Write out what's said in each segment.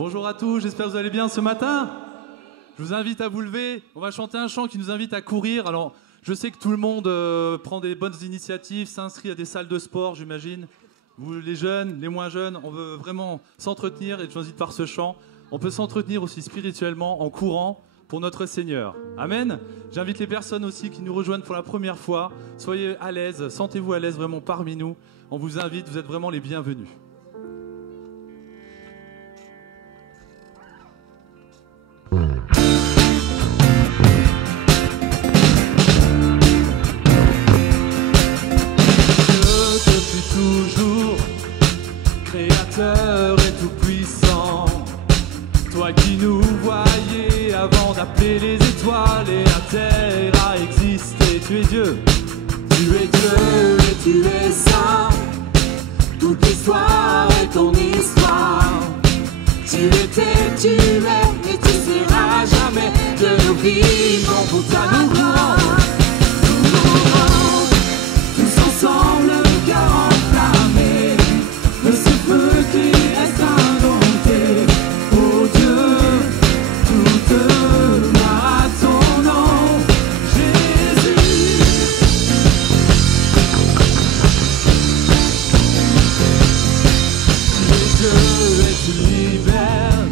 Bonjour à tous, j'espère que vous allez bien ce matin. Je vous invite à vous lever. On va chanter un chant qui nous invite à courir. Alors, je sais que tout le monde prend des bonnes initiatives, s'inscrit à des salles de sport, j'imagine. Vous, les jeunes, les moins jeunes, on veut vraiment s'entretenir, et je vous invite par ce chant. On peut s'entretenir aussi spirituellement en courant pour notre Seigneur. Amen. J'invite les personnes aussi qui nous rejoignent pour la première fois. Soyez à l'aise, sentez-vous à l'aise vraiment parmi nous. On vous invite, vous êtes vraiment les bienvenus. Toujours créateur et tout-puissant, toi qui nous voyais avant d'appeler les étoiles et la terre à exister. Tu es Dieu et tu es saint. Toute l'histoire est ton histoire. Tu étais, tu es et tu seras jamais. De nous vivons pour ta gloire. Tous ensemble, le cœur enflammé, de ce feu qui reste indompté. Oh Dieu, toute gloire à ton nom, Jésus. Tu es Dieu et tu libères,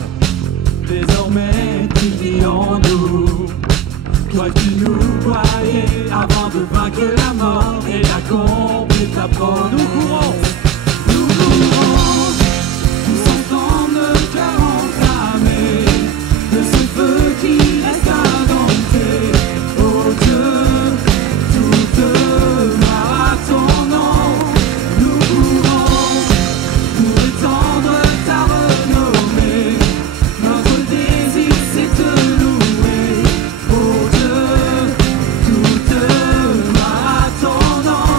désormais tu vis en nous. Toi qui nous voyais avant de vaincre la mort et d'accomplir ta promesse. Nous courons, tous ensemble, le cœur enflammé, de ce feu qui reste indompté. Oh Dieu, toute gloire à ton nom. Nous courons pour étendre ta renommée. Notre désir c'est te louer. Oh Dieu, toute gloire à ton nom,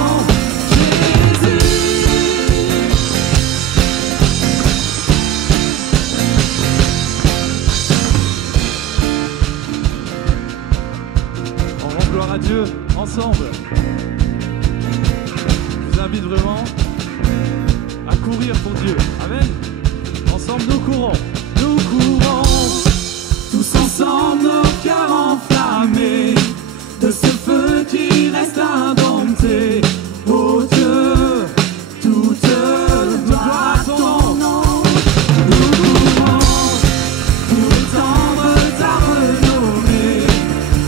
Jésus. On rend gloire à Dieu ensemble. Je vous invite vraiment à courir pour Dieu. Amen. Ensemble nous courons. Nous courons. Tous ensemble, nos cœurs enflammés, de ce feu qui reste indompté. Oh Dieu, toute gloire à ton nom. Nous courons pour étendre ta renommée.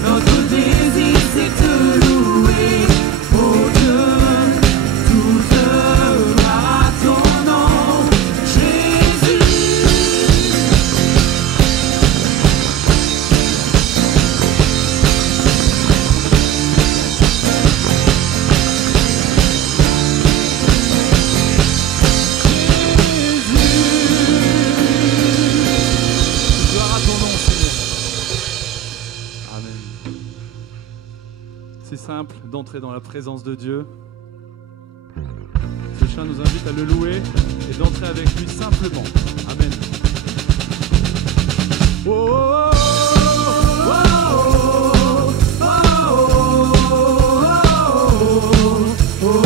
Notre désir c'est te louer. Oh Dieu, toute gloire à ton nom, Jésus. Gloire à ton nom, Seigneur. Amen. C'est simple d'entrer dans la présence de Dieu. Ce chant nous invite à le louer et d'entrer avec lui simplement. Amen. Oh, oh, oh, oh, oh, oh, oh,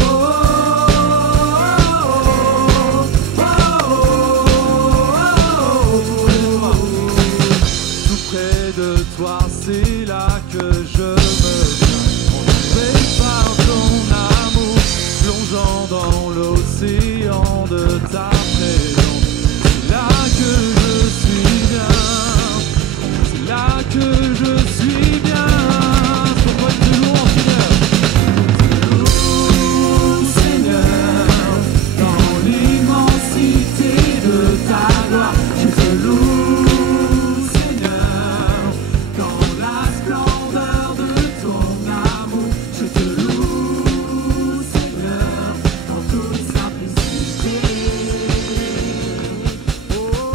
tout près de toi, c'est là que je me tiens, enlevé par ton amour, plongeant dans l'océan de ta présence. C'est là que je suis bien, c'est là que je suis bien. Pourquoi tu loues, Seigneur? Seigneur, dans l'immensité de ta gloire, je te loue, Seigneur, dans la splendeur de ton amour, je te loue, Seigneur, dans toute simplicité. Oh, oh,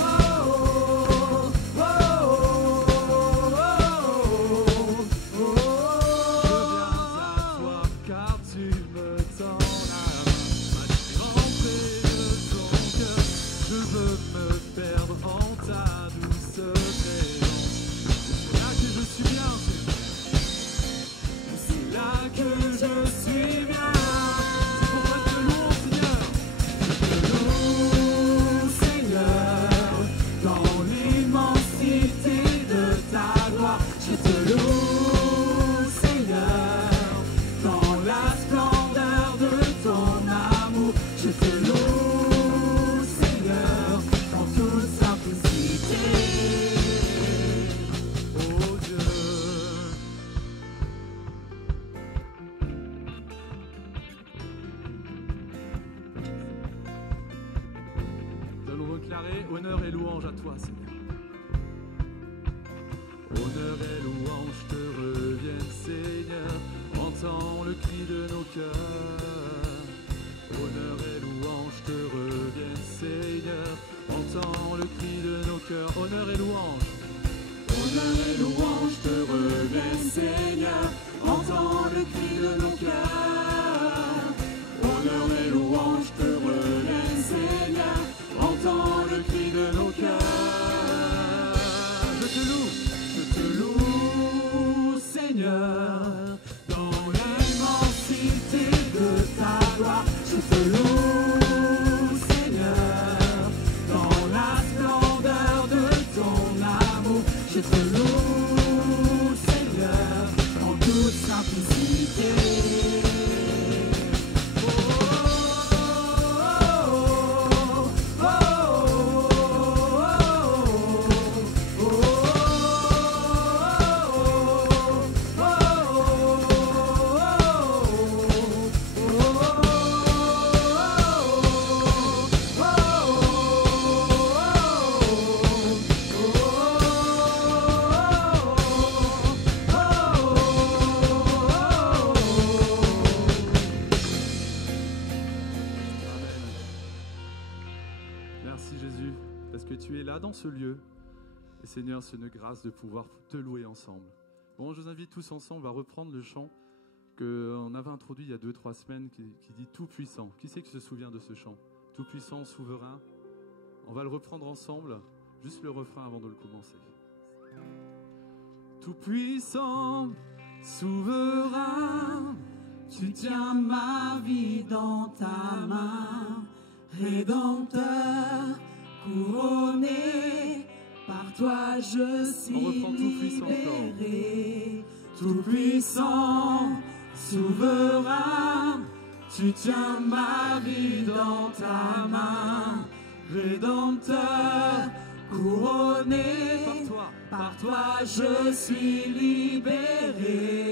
oh, oh, oh. Seigneur. Honneur et louange te reviennent, Seigneur. Entends le cri de nos cœurs. Honneur et louange te reviennent, Seigneur. Entends le cri de nos cœurs. Honneur et louange. Honneur et louange te reviennent, Seigneur. Entends le cri de nos cœurs. Honneur et louange te reviennent, Seigneur. Entends le cri de nos cœurs. Je te loue, Seigneur. Dans l'immensité de ta gloire, je te loue, Seigneur. Dans la splendeur de ton amour, je te loue, Seigneur. En toute simplicité. Dans ce lieu, et Seigneur, c'est une grâce de pouvoir te louer ensemble. Bon, je vous invite tous ensemble à reprendre le chant qu'on avait introduit il y a 2-3 semaines qui dit tout puissant. Qui c'est qui se souvient de ce chant? Tout puissant, souverain. On va le reprendre ensemble, juste le refrain avant de le commencer. Tout puissant, souverain, tu tiens ma vie dans ta main, Rédempteur. Couronné, par toi je suis libéré. Tout puissant, souverain, tu tiens ma vie dans ta main. Rédempteur, couronné, par toi je suis libéré.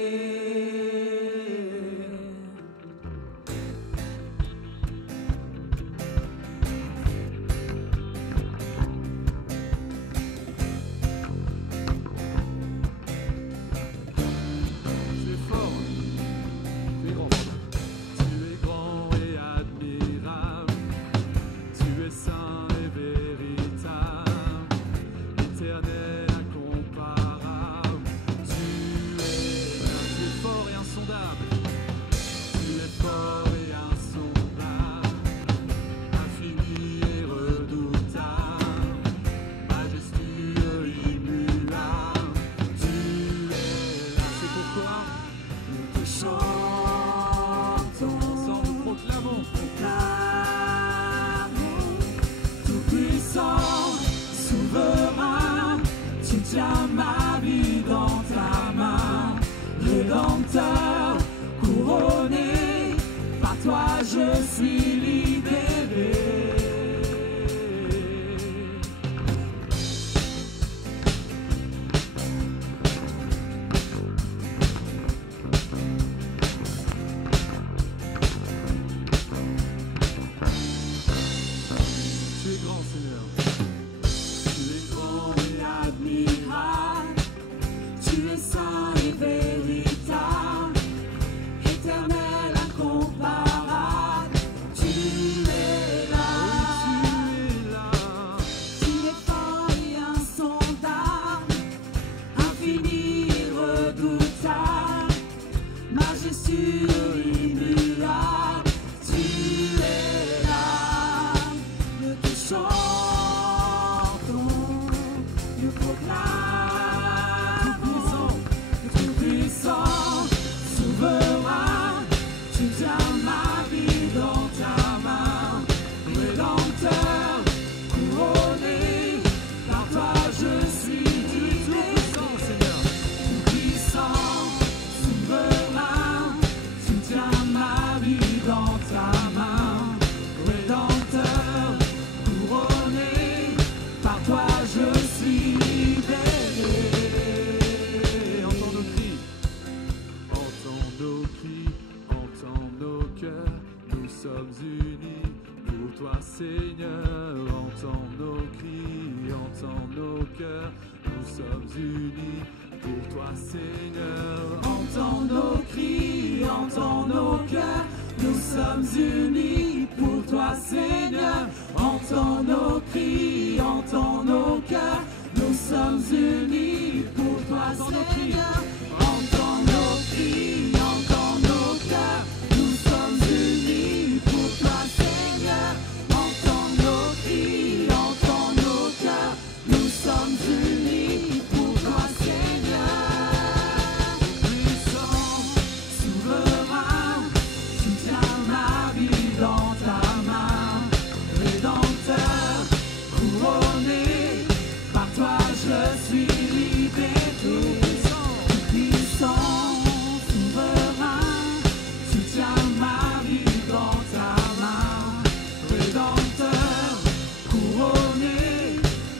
Couronné, par toi je suis libéré. Tu es grand, Seigneur. Tu es grand et admirable. Tu es saint et véritable. Éternel, incomparable, tu nous sommes unis pour toi, Seigneur. Entends nos cris, entends nos cœurs, nous sommes unis pour toi, Seigneur. Entends nos cris, entends nos cœurs, nous sommes unis pour toi, Seigneur. Entends nos cris, entends nos cœurs, nous sommes unis pour toi, Seigneur. Entends nos cris, entends nos cœurs, nous sommes unis pour toi, Seigneur. Puissant, souverain, tu tiens ma vie dans ta main. Rédempteur, couronné, par toi je suis libéré. Tout-puissant, souverain, tu tiens ma vie dans ta main. Rédempteur, couronné,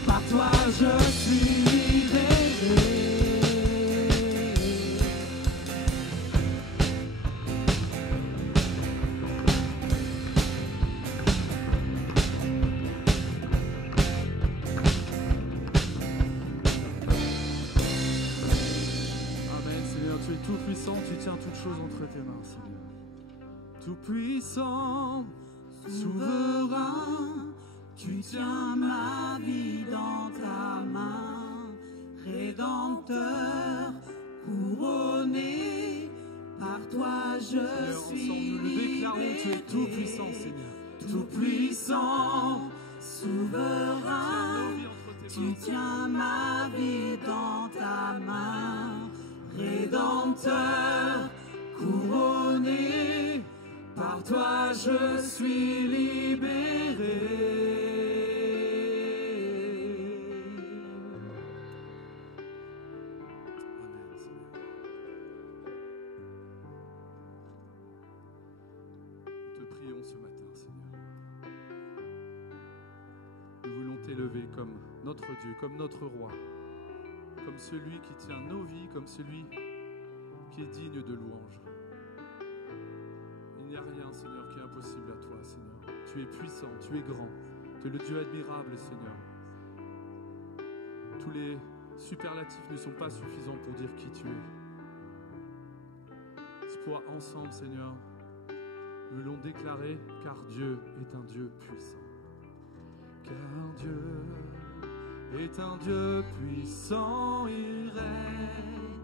par toi je suis libéré. Amen, Seigneur, tu es tout puissant, tu tiens toutes choses entre tes mains, Seigneur. Tout puissant, souverain, Tu tiens ma vie dans ta main, Rédempteur, couronné, par toi je Seigneur, suis ensemble nous le déclarons, tu es tout libéré. puissant, Seigneur. Tout puissant, souverain, Tiens nos vies entre tes tu mains. tiens ma vie dans ta main, Rédempteur, couronné, par toi je suis libéré. Amen, Seigneur. Nous te prions ce matin, Seigneur. Nous voulons t'élever comme notre Dieu, comme notre roi, comme celui qui tient nos vies, comme celui qui est digne de louange. Il n'y a rien, Seigneur, qui est impossible à toi, Seigneur. Tu es puissant, tu es grand, tu es le Dieu admirable, Seigneur. Tous les superlatifs ne sont pas suffisants pour dire qui tu es. C'est pourquoi ensemble, Seigneur, nous voulons déclarer, car Dieu est un Dieu puissant. Car Dieu est un Dieu puissant, il règne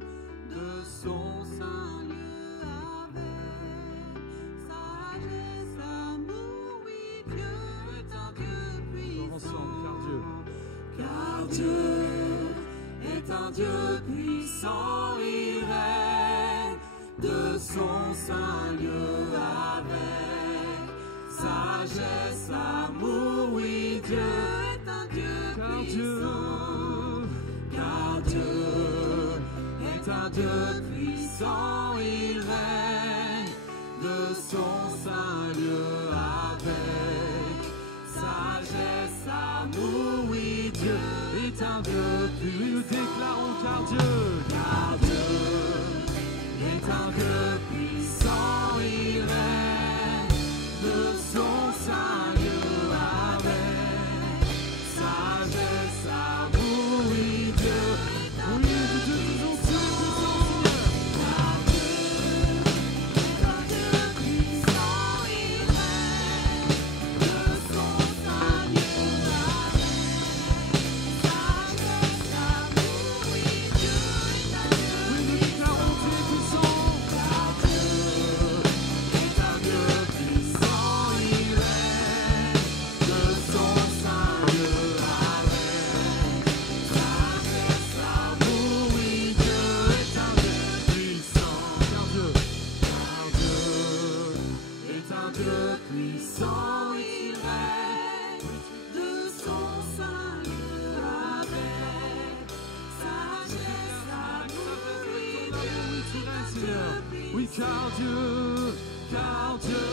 de son saint lieu avec sagesse, amour, oui, Dieu est un Dieu puissant. Ensemble, car Dieu est un Dieu puissant, il règne de son saint lieu avec sagesse, amour, oui, Dieu est un Dieu puissant. Car Dieu est un Dieu puissant, il règne de son saint lieu avec sagesse, amour, oui, Dieu est un Dieu puissant. nous déclarons, car Dieu est un Dieu puissant, il règne de son saint lieu avec sagesse, amour, oui, Dieu est un Dieu puissant, car Dieu est un Dieu puissant, il règne de son saint lieu avec sagesse, amour, oui, Dieu est un Dieu oui, nous déclarons, tu es puissant. car Dieu est un Dieu puissant, il règne de son saint lieu avec sagesse, amour, oui, Dieu est un Dieu puissant, Car Dieu est un Dieu puissant, il règne de son saint lieu avec sagesse, amour, oui, Dieu est un Dieu oui, car Dieu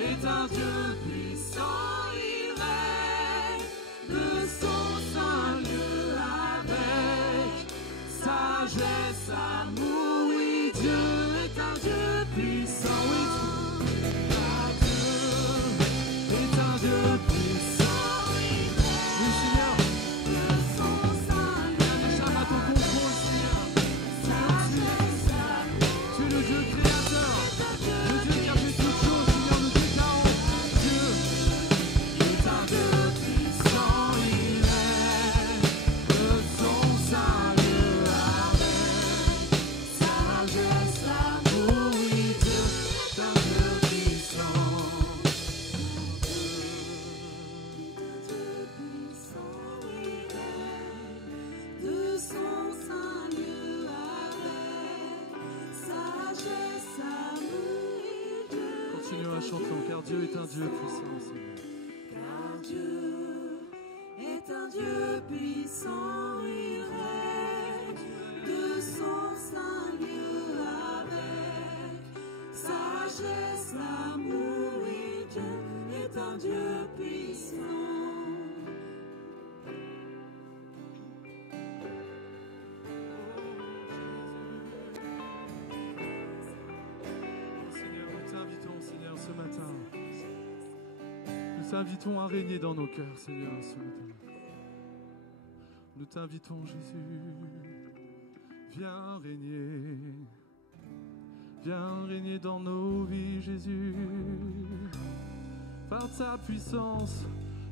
est un Dieu puissant, il règne de son saint lieu avec sagesse, amour, oui, Dieu est un Dieu puissant, oui, car Dieu est un Dieu puissant, il oui, Seigneur, règne de son saint lieu chantons, car Dieu est un Dieu puissant, Seigneur. Car Dieu est un Dieu puissant, il règne de son saint lieu avec sagesse, amour, et Dieu est un Dieu puissant. Nous t'invitons à régner dans nos cœurs, Seigneur, ce matin. Nous t'invitons, Jésus. Viens régner. Viens régner dans nos vies, Jésus. Par ta puissance,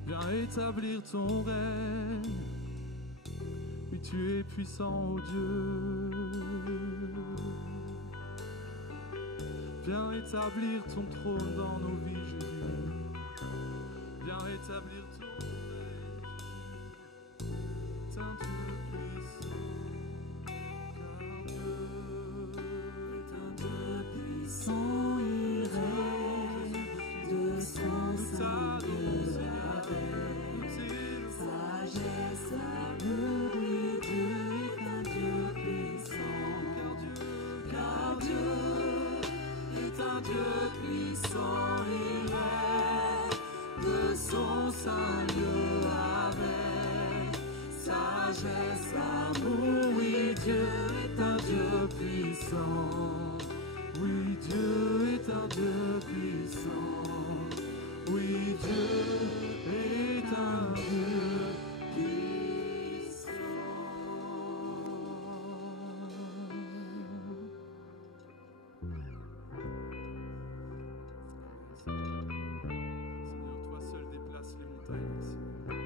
viens établir ton règne. Oui, tu es puissant, ô Dieu. Viens établir ton trône dans nos vies, Jésus. Viens établir ton règne. C'est un Dieu puissant, car Dieu est un Dieu puissant, il règne de son saint lieu avec sagesse, amour, oui, Dieu est un Dieu puissant, car Dieu est un Dieu puissant, il règne de son saint lieu avec sagesse, amour, oui, Dieu est un Dieu puissant, oui, Dieu est un Dieu puissant, oui, Dieu est un Dieu puissant. Seigneur, toi seul déplaces les montagnes, Seigneur.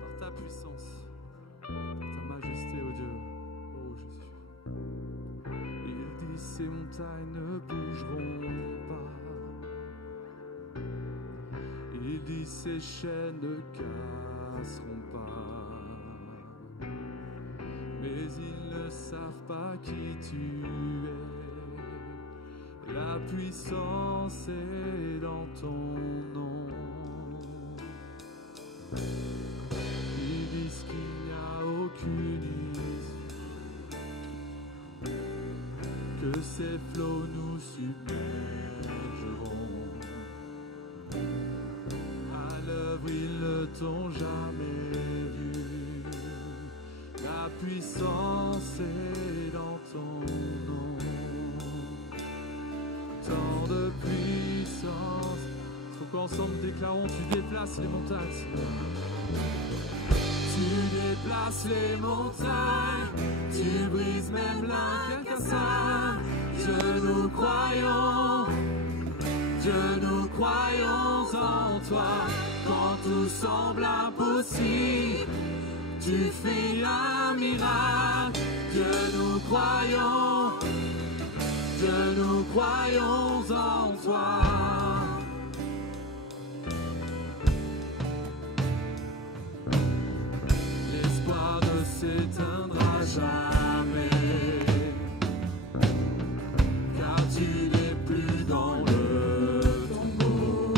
Par ta puissance, par ta majesté, ô Dieu, ô Jésus. Il dit ces montagnes ne bougeront pas. Il dit ces chaînes ne casseront pas. Mais ils ne savent pas qui tu es. La puissance est dans ton nom. Ils disent qu'il n'y a aucune issue, que ces flots nous submergeront. À l'œuvre, ils ne t'ont jamais vu. La puissance est dans ton nom. Tant de puissance. Faut qu'ensemble déclarons, tu déplaces les montagnes, Seigneur. Tu déplaces les montagnes, tu brises même l'incassable. Dieu, nous croyons en toi. Quand tout semble impossible, tu fais un miracle. Dieu, nous croyons en toi. L'espoir ne s'éteindra jamais, car tu n'es plus dans le tombeau.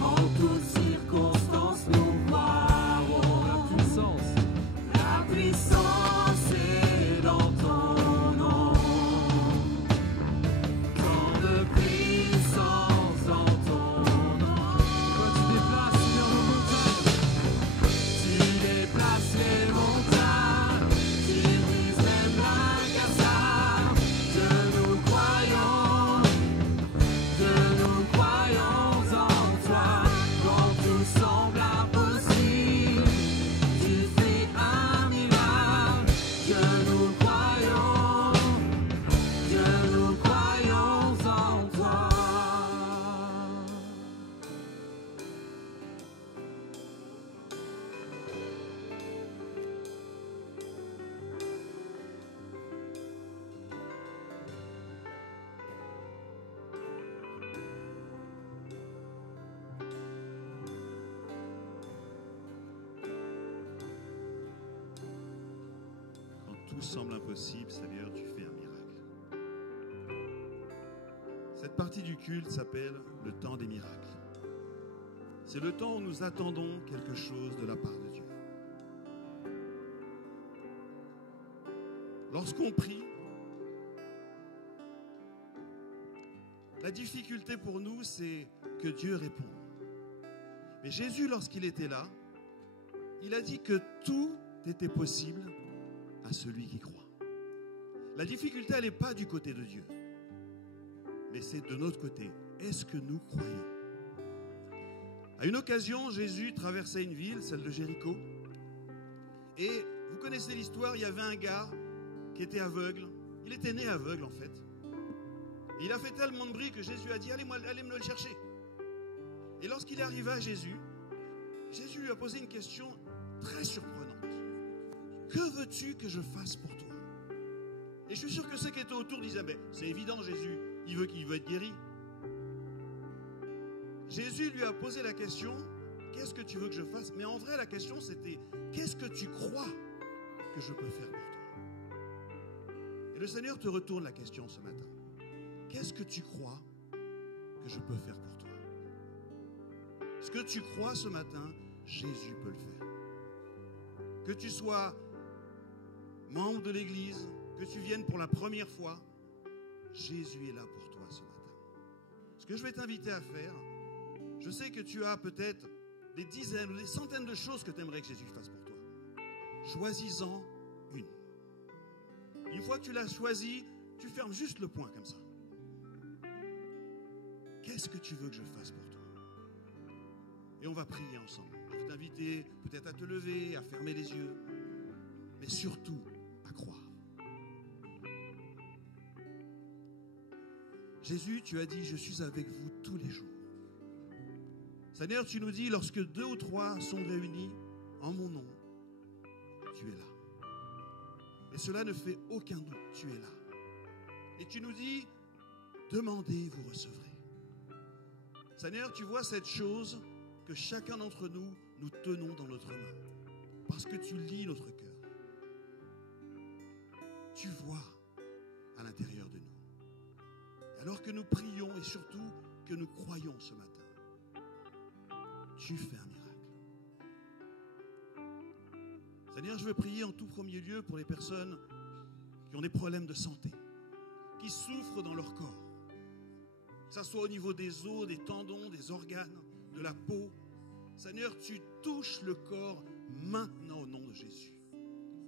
En toutes circonstances, nous croirons. La puissance est dans ton nom. Tant de puissance dans ton nom. Quand tu déplaces, Seigneur, nos montagnes. Tu déplaces les montagnes, tu brises même l'incassable. Dieu, nous croyons en toi. Quand tout semble impossible, tu fais un miracle. Dieu, nous croyons en toi. Quand tout semble impossible, Seigneur, tu fais un miracle. Cette partie du culte s'appelle le temps des miracles. C'est le temps où nous attendons quelque chose de la part de Dieu. Lorsqu'on prie, la difficulté pour nous, c'est que Dieu réponde. Mais Jésus, lorsqu'il était là, il a dit que tout était possible à celui qui croit. La difficulté, elle n'est pas du côté de Dieu, mais c'est de notre côté. Est-ce que nous croyons? À une occasion, Jésus traversait une ville, celle de Jéricho. Et vous connaissez l'histoire, il y avait un gars qui était aveugle. Il était né aveugle en fait. Et il a fait tellement de bruit que Jésus a dit, allez me le chercher. Et lorsqu'il est arrivé à Jésus, Jésus lui a posé une question très surprenante. Que veux-tu que je fasse pour toi? Et je suis sûr que ceux qui étaient autour disaient, mais c'est évident Jésus, il veut être guéri. Jésus lui a posé la question, qu'est-ce que tu veux que je fasse? Mais en vrai, la question c'était, qu'est-ce que tu crois que je peux faire pour toi? Et le Seigneur te retourne la question ce matin. Qu'est-ce que tu crois que je peux faire pour toi? Ce que tu crois ce matin, Jésus peut le faire. Que tu sois membre de l'Église, que tu viennes pour la première fois, Jésus est là pour toi ce matin. Ce que je vais t'inviter à faire, je sais que tu as peut-être des dizaines ou des centaines de choses que tu aimerais que Jésus fasse pour toi. Choisis-en une. Une fois que tu l'as choisie, tu fermes juste le poing comme ça. Qu'est-ce que tu veux que je fasse pour toi? Et on va prier ensemble. Je vais t'inviter peut-être à te lever, à fermer les yeux, mais surtout à croire. Jésus, tu as dit, je suis avec vous tous les jours. Seigneur, tu nous dis, lorsque 2 ou 3 sont réunis en mon nom, tu es là. Et cela ne fait aucun doute, tu es là. Et tu nous dis, demandez, vous recevrez. Seigneur, tu vois cette chose que chacun d'entre nous, nous tenons dans notre main. Parce que tu lis notre cœur. Tu vois à l'intérieur de nous. Alors que nous prions et surtout que nous croyons ce matin, tu fais un miracle. Seigneur, je veux prier en tout premier lieu pour les personnes qui ont des problèmes de santé, qui souffrent dans leur corps. Que ce soit au niveau des os, des tendons, des organes, de la peau. Seigneur, tu touches le corps maintenant au nom de Jésus.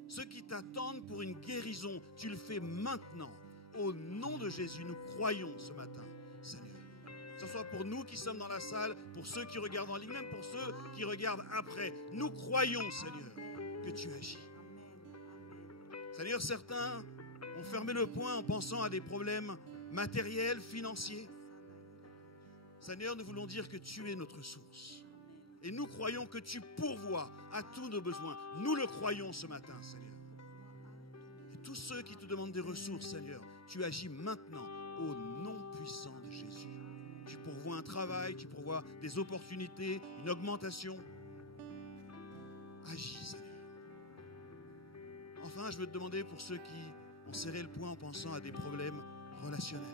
Ceux qui t'attendent pour une guérison, tu le fais maintenant. Au nom de Jésus, nous croyons ce matin, Seigneur. Que ce soit pour nous qui sommes dans la salle, pour ceux qui regardent en ligne, même pour ceux qui regardent après. Nous croyons, Seigneur, que tu agis. Seigneur, certains ont fermé le poing en pensant à des problèmes matériels, financiers. Seigneur, nous voulons dire que tu es notre source. Et nous croyons que tu pourvois à tous nos besoins. Nous le croyons ce matin, Seigneur. Et tous ceux qui te demandent des ressources, Seigneur, tu agis maintenant au nom puissant de Jésus. Tu pourvois un travail, tu pourvois des opportunités, une augmentation. Agis, Seigneur. Enfin, je veux te demander pour ceux qui ont serré le poing en pensant à des problèmes relationnels.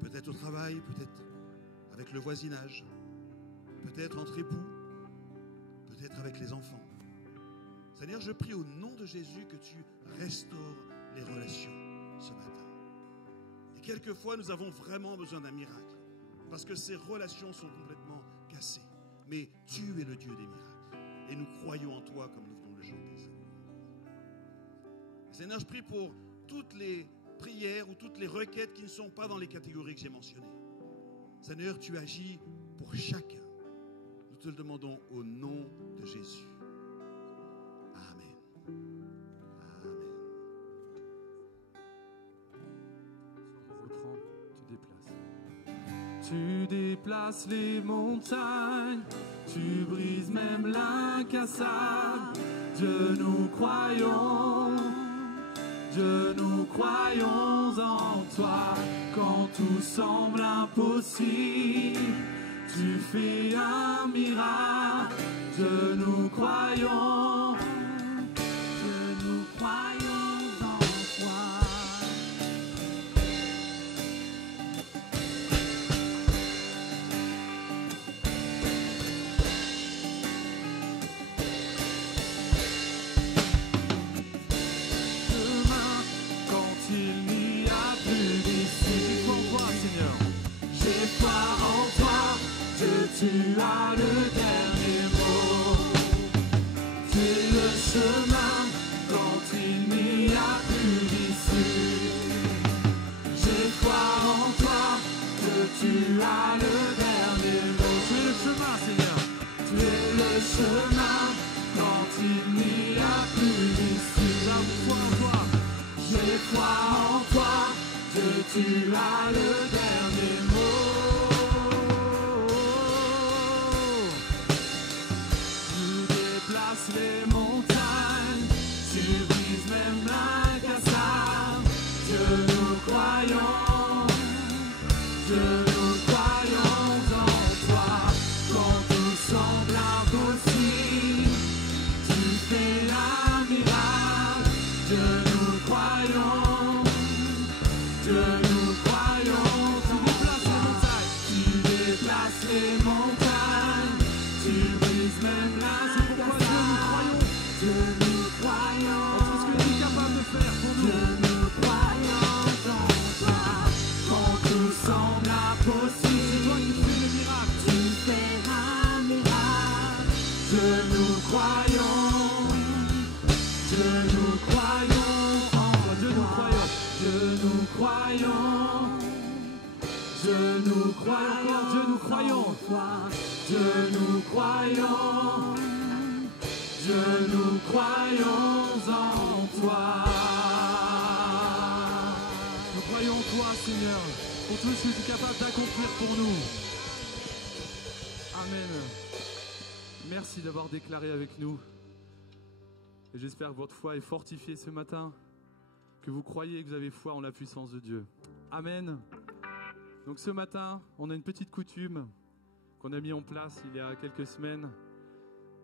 Peut-être au travail, peut-être avec le voisinage, peut-être entre époux, peut-être avec les enfants. Seigneur, je prie au nom de Jésus que tu restaures les relations ce matin. Et quelquefois, nous avons vraiment besoin d'un miracle, parce que ces relations sont complètement cassées. Mais tu es le Dieu des miracles, et nous croyons en toi comme nous venons de le chanter. Seigneur, je prie pour toutes les prières ou toutes les requêtes qui ne sont pas dans les catégories que j'ai mentionnées. Seigneur, tu agis pour chacun. Nous te le demandons au nom de Jésus. Amen. Amen. Tu déplaces les montagnes, tu brises même l'incassable. Dieu, nous croyons en toi. Quand tout semble impossible, tu fais un miracle. Dieu, nous croyons. Dieu, nous croyons en toi. chemin quand il n'y a plus d'issue. J'ai foi en toi, que tu as le dernier mot. Tu es le chemin, Seigneur. Tu es le chemin quand il n'y a plus d'issue. J'ai foi en toi, que tu as le dernier mot. Tu déplaces les montagnes, tu brises même l'incassable. Dieu, nous croyons, Dieu, nous croyons en toi. Quand tout semble impossible, tu fais un miracle. Dieu, nous croyons, Dieu, nous croyons. Tu déplaces les montagnes, tu brises même l'incassable. Dieu, nous croyons, C'est ce que tu es capable de faire pour nous. Dieu, nous croyons en toi. Quand tout semble impossible, tu fais un miracle. Dieu, nous croyons, Dieu, nous croyons en toi. Dieu, nous croyons. Dieu, nous croyons, Dieu, nous croyons, Dieu, nous croyons. en toi. Dieu, nous croyons, Dieu, nous croyons en toi. Nous croyons en toi, Seigneur, pour tout ce que tu es capable d'accomplir pour nous. Amen. Merci d'avoir déclaré avec nous. Et j'espère que votre foi est fortifiée ce matin, que vous croyez que vous avez foi en la puissance de Dieu. Amen. Donc ce matin, on a une petite coutume qu'on a mis en place il y a quelques semaines.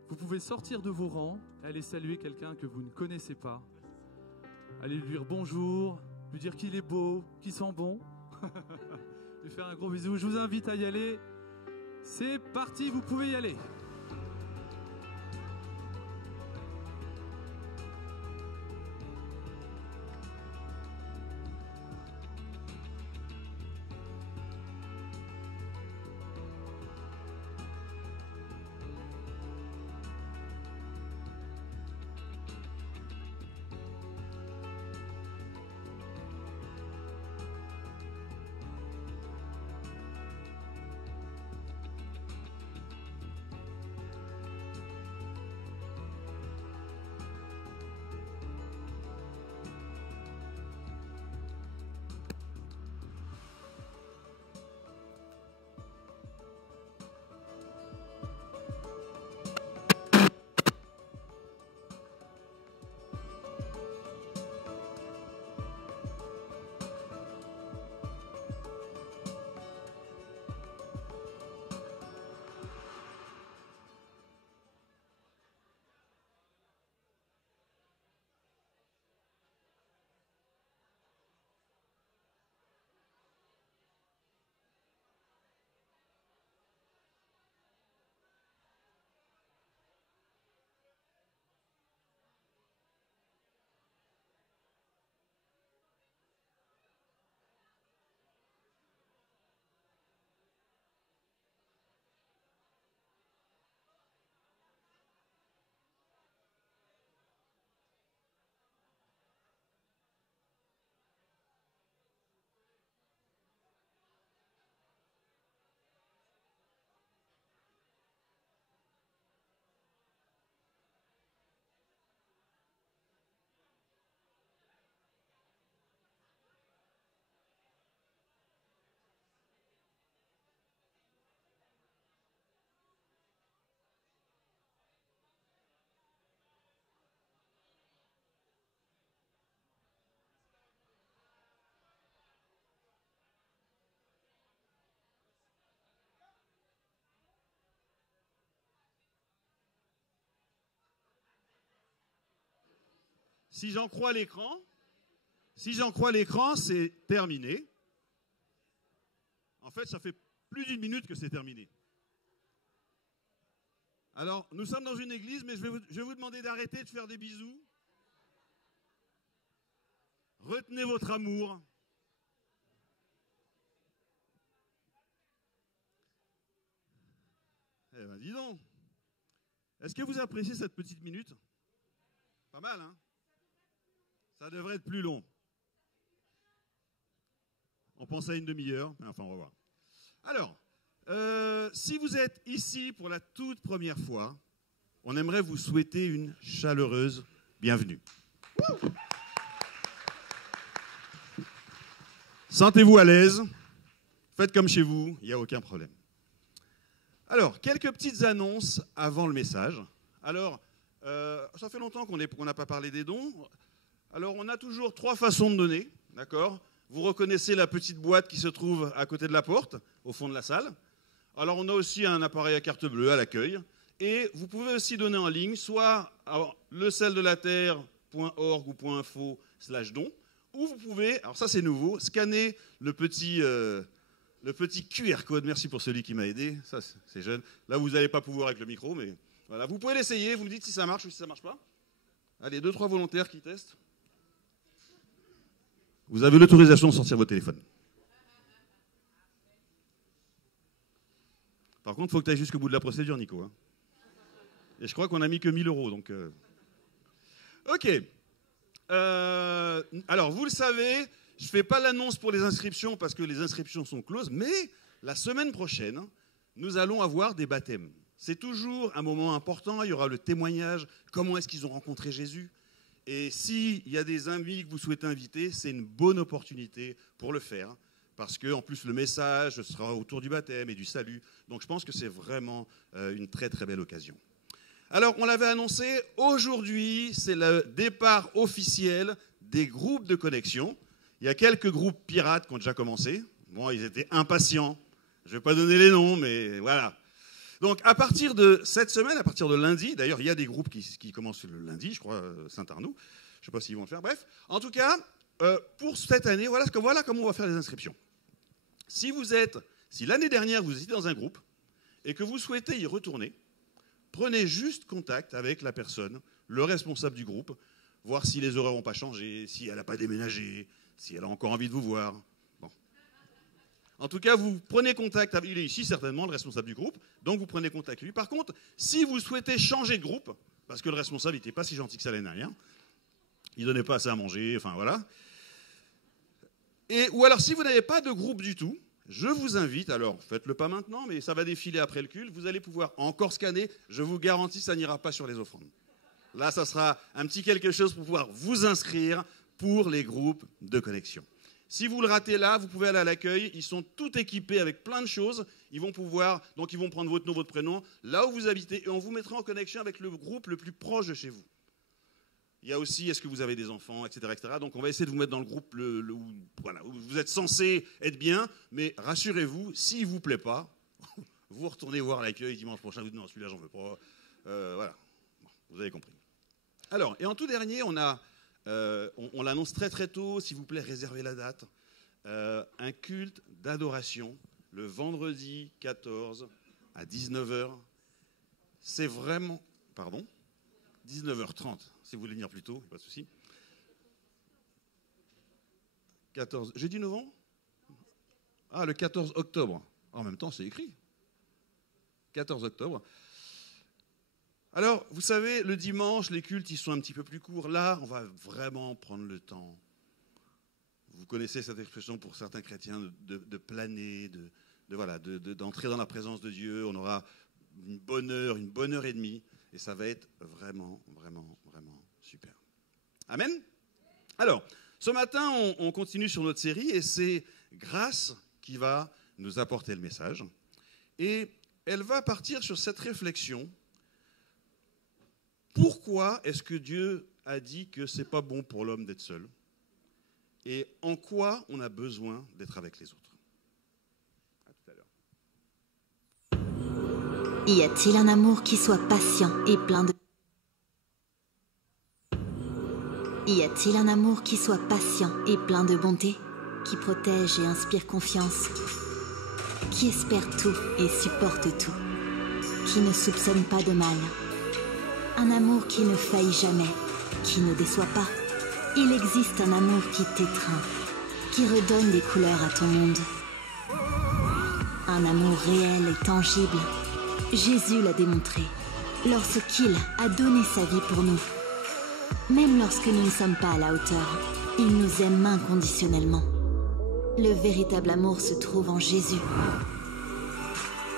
Vous pouvez sortir de vos rangs et aller saluer quelqu'un que vous ne connaissez pas. Allez lui dire bonjour, lui dire qu'il est beau, qu'il sent bon. Lui faire un gros bisou. Je vous invite à y aller. C'est parti, vous pouvez y aller. Si j'en crois l'écran, c'est terminé. En fait, ça fait plus d'une minute que c'est terminé. Alors, nous sommes dans une église, mais je vais vous demander d'arrêter de faire des bisous. Retenez votre amour. Eh ben, dis donc. Est-ce que vous appréciez cette petite minute? mal, hein? Ça devrait être plus long. On pense à une demi-heure, mais enfin, on va voir. Alors, si vous êtes ici pour la toute première fois, on aimerait vous souhaiter une chaleureuse bienvenue. Sentez-vous à l'aise, faites comme chez vous, il n'y a aucun problème. Alors, quelques petites annonces avant le message. Alors, ça fait longtemps qu'on n'a pas parlé des dons. Alors, on a toujours 3 façons de donner, d'accord? Vous reconnaissez la petite boîte qui se trouve à côté de la porte, au fond de la salle. Alors, on a aussi un appareil à carte bleue à l'accueil. Et vous pouvez aussi donner en ligne, soit à leseldelatterre.org ou .info/don, ou vous pouvez, alors ça c'est nouveau, scanner le petit QR code. Merci pour celui qui m'a aidé, ça c'est jeune. Là, vous n'allez pas pouvoir avec le micro, mais voilà. Vous pouvez l'essayer, vous me dites si ça marche ou si ça ne marche pas. Allez, 2-3 volontaires qui testent. Vous avez l'autorisation de sortir votre téléphone. Par contre, il faut que tu ailles jusqu'au bout de la procédure, Nico. Hein. Et je crois qu'on n'a mis que 1 000 €. Donc, OK. Alors, vous le savez, je ne fais pas l'annonce pour les inscriptions parce que les inscriptions sont closes, mais la semaine prochaine, nous allons avoir des baptêmes. C'est toujours un moment important. Il y aura le témoignage. Comment est-ce qu'ils ont rencontré Jésus? Et s'il y a des amis que vous souhaitez inviter, c'est une bonne opportunité pour le faire. Parce qu'en plus, le message sera autour du baptême et du salut. Donc, je pense que c'est vraiment une très, très belle occasion. Alors, on l'avait annoncé, aujourd'hui, c'est le départ officiel des groupes de connexion. Il y a quelques groupes pirates qui ont déjà commencé. Bon, ils étaient impatients. Je ne vais pas donner les noms, mais voilà. Donc, à partir de cette semaine, à partir de lundi, d'ailleurs, il y a des groupes qui commencent le lundi, je crois, Saint-Arnoux. Je ne sais pas s'ils vont le faire. Bref, en tout cas, pour cette année, voilà comment on va faire les inscriptions. Si l'année dernière, vous étiez dans un groupe et que vous souhaitez y retourner, prenez juste contact avec la personne, le responsable du groupe, voir si les horaires n'ont pas changé, si elle n'a pas déménagé, si elle a encore envie de vous voir. Bon. En tout cas, vous prenez contact avec... Il est ici, certainement, le responsable du groupe, donc vous prenez contact avec lui. Par contre, si vous souhaitez changer de groupe, parce que le responsable n'était pas si gentil que ça l'année dernière, il ne donnait pas assez à manger, enfin voilà. Ou alors, si vous n'avez pas de groupe du tout, je vous invite, alors faites-le pas maintenant, mais ça va défiler après le culte, vous allez pouvoir encore scanner, je vous garantis, ça n'ira pas sur les offrandes. Là, ça sera un petit quelque chose pour pouvoir vous inscrire pour les groupes de connexion. Si vous le ratez là, vous pouvez aller à l'accueil, ils sont tout équipés avec plein de choses, ils vont prendre votre nom, votre prénom, là où vous habitez, et on vous mettra en connexion avec le groupe le plus proche de chez vous. Il y a aussi, est-ce que vous avez des enfants, etc., etc. Donc, on va essayer de vous mettre dans le groupe où vous êtes censé être bien. Mais rassurez-vous, s'il ne vous plaît pas, vous retournez voir l'accueil dimanche prochain. Vous dites non, celui-là, j'en veux pas. Voilà. Bon, vous avez compris. Alors, et en tout dernier, on l'annonce très très tôt. S'il vous plaît, réservez la date. Un culte d'adoration le vendredi 14 à 19h. C'est vraiment... Pardon ? 19h30, si vous voulez venir plus tôt, pas de souci. 14... J'ai dit novembre ? Ah, le 14 octobre. En même temps, c'est écrit. 14 octobre. Alors, vous savez, le dimanche, les cultes, ils sont un petit peu plus courts. Là, on va vraiment prendre le temps. Vous connaissez cette expression pour certains chrétiens de planer, d'entrer dans la présence de Dieu. On aura une bonne heure et demie. Et ça va être vraiment, vraiment, vraiment super. Amen. Alors, ce matin, on continue sur notre série et c'est Grâce qui va nous apporter le message. Et elle va partir sur cette réflexion. Pourquoi est-ce que Dieu a dit que ce n'est pas bon pour l'homme d'être seul? Et en quoi on a besoin d'être avec les autres? À tout à l'heure. Y a-t-il un amour qui soit patient et plein de... Y a-t-il un amour qui soit patient et plein de bonté, qui protège et inspire confiance, qui espère tout et supporte tout, qui ne soupçonne pas de mal, un amour qui ne faillit jamais, qui ne déçoit pas? Il existe un amour qui t'étreint, qui redonne des couleurs à ton monde. Un amour réel et tangible. Jésus l'a démontré lorsqu'il a donné sa vie pour nous. Même lorsque nous ne sommes pas à la hauteur, il nous aime inconditionnellement. Le véritable amour se trouve en Jésus.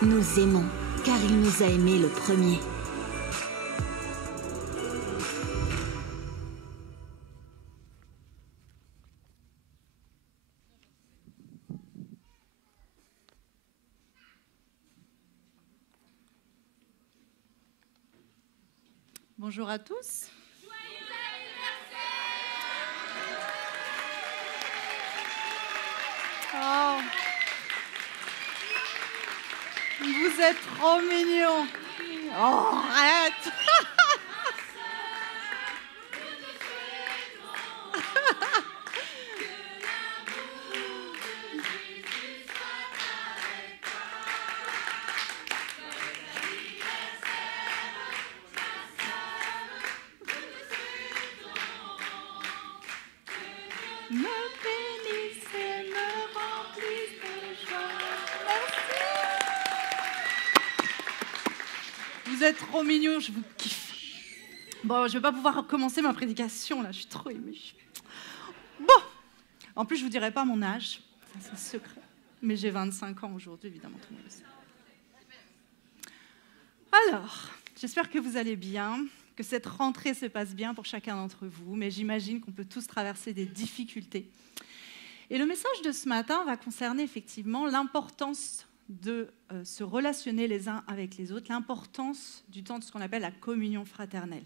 Nous aimons, car il nous a aimés le premier. Bonjour à tous. Oh. Vous êtes trop mignons. Oh, arrête. Me bénisse et me remplisse de joie. Merci. Vous êtes trop mignons, je vous kiffe. Bon, je vais pas pouvoir commencer ma prédication là, je suis trop émue. Bon, en plus je vous dirai pas mon âge, ça, c'est secret. Mais j'ai 25 ans aujourd'hui, évidemment, tout le monde le sait. Alors, j'espère que vous allez bien, que cette rentrée se passe bien pour chacun d'entre vous, mais j'imagine qu'on peut tous traverser des difficultés. Et le message de ce matin va concerner effectivement l'importance de se relationner les uns avec les autres, l'importance du temps de ce qu'on appelle la communion fraternelle.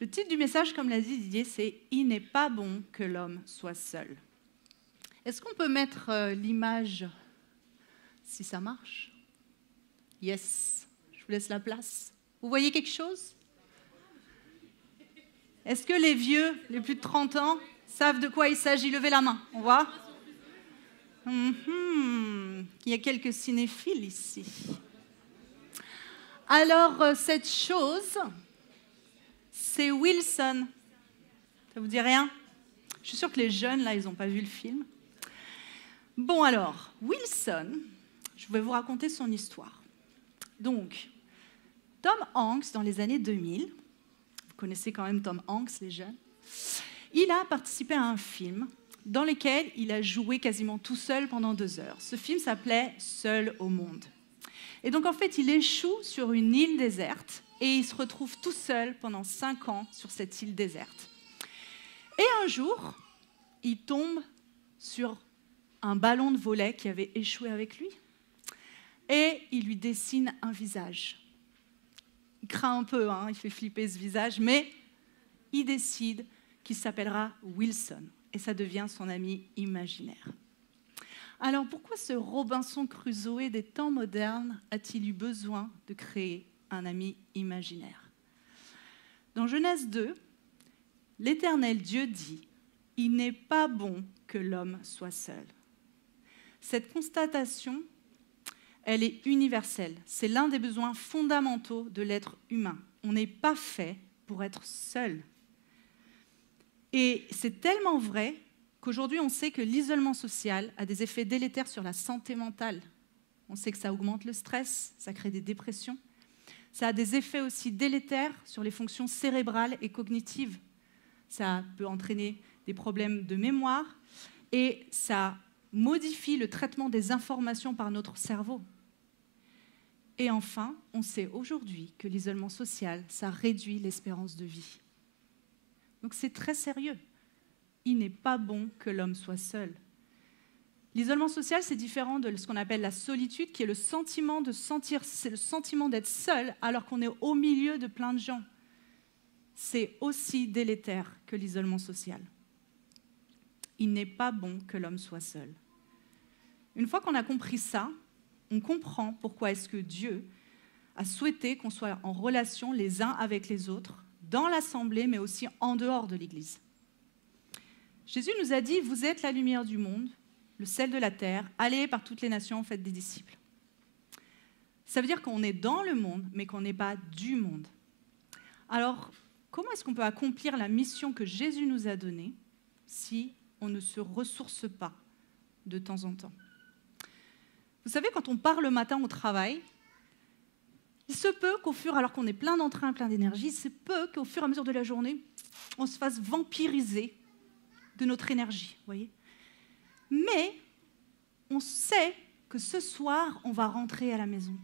Le titre du message, comme l'a dit Didier, c'est « Il n'est pas bon que l'homme soit seul ». Est-ce qu'on peut mettre l'image, si ça marche? Yes, je vous laisse la place. Vous voyez quelque chose? Est-ce que les vieux, les plus de 30 ans, savent de quoi il s'agit? Levez la main, on voit. Il y a quelques cinéphiles ici. Alors, cette chose, c'est Wilson. Ça vous dit rien? Je suis sûre que les jeunes, là, ils n'ont pas vu le film. Bon, alors, Wilson, je vais vous raconter son histoire. Donc, Tom Hanks, dans les années 2000, vous connaissez quand même Tom Hanks, les jeunes, il a participé à un film dans lequel il a joué quasiment tout seul pendant 2 heures. Ce film s'appelait « Seul au monde ». Et donc, en fait, il échoue sur une île déserte et il se retrouve tout seul pendant 5 ans sur cette île déserte. Et un jour, il tombe sur un ballon de volley qui avait échoué avec lui et il lui dessine un visage. Il craint un peu, hein, il fait flipper ce visage, mais il décide qu'il s'appellera Wilson et ça devient son ami imaginaire. Alors pourquoi ce Robinson Crusoe des temps modernes a-t-il eu besoin de créer un ami imaginaire? Dans Genèse 2, l'Éternel Dieu dit « Il n'est pas bon que l'homme soit seul ». Cette constatation, elle est universelle. C'est l'un des besoins fondamentaux de l'être humain. On n'est pas fait pour être seul. Et c'est tellement vrai qu'aujourd'hui, on sait que l'isolement social a des effets délétères sur la santé mentale. On sait que ça augmente le stress, ça crée des dépressions. Ça a des effets aussi délétères sur les fonctions cérébrales et cognitives. Ça peut entraîner des problèmes de mémoire et ça modifie le traitement des informations par notre cerveau. Et enfin, on sait aujourd'hui que l'isolement social, ça réduit l'espérance de vie. Donc c'est très sérieux. Il n'est pas bon que l'homme soit seul. L'isolement social, c'est différent de ce qu'on appelle la solitude, qui est le sentiment d'être seul alors qu'on est au milieu de plein de gens. C'est aussi délétère que l'isolement social. Il n'est pas bon que l'homme soit seul. Une fois qu'on a compris ça, on comprend pourquoi est-ce que Dieu a souhaité qu'on soit en relation les uns avec les autres, dans l'assemblée, mais aussi en dehors de l'Église. Jésus nous a dit, vous êtes la lumière du monde, le sel de la terre, allez par toutes les nations, faites des disciples. Ça veut dire qu'on est dans le monde, mais qu'on n'est pas du monde. Alors, comment est-ce qu'on peut accomplir la mission que Jésus nous a donnée si on ne se ressource pas de temps en temps? Vous savez, quand on part le matin au travail, Il se peut qu'au fur, alors qu'on est plein d'entrain, plein d'énergie, il se peut qu'au fur et à mesure de la journée, on se fasse vampiriser de notre énergie, vous voyez. Mais on sait que ce soir, on va rentrer à la maison.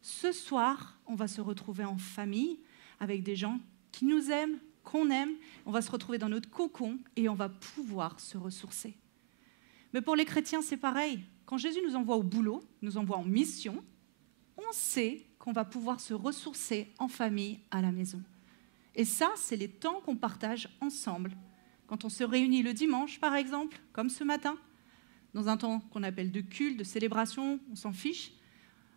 Ce soir, on va se retrouver en famille avec des gens qui nous aiment, qu'on aime. On va se retrouver dans notre cocon et on va pouvoir se ressourcer. Mais pour les chrétiens, c'est pareil. Quand Jésus nous envoie au boulot, nous envoie en mission, on sait qu'on va pouvoir se ressourcer en famille à la maison. Et ça, c'est les temps qu'on partage ensemble. Quand on se réunit le dimanche, par exemple, comme ce matin, dans un temps qu'on appelle de culte, de célébration, on s'en fiche,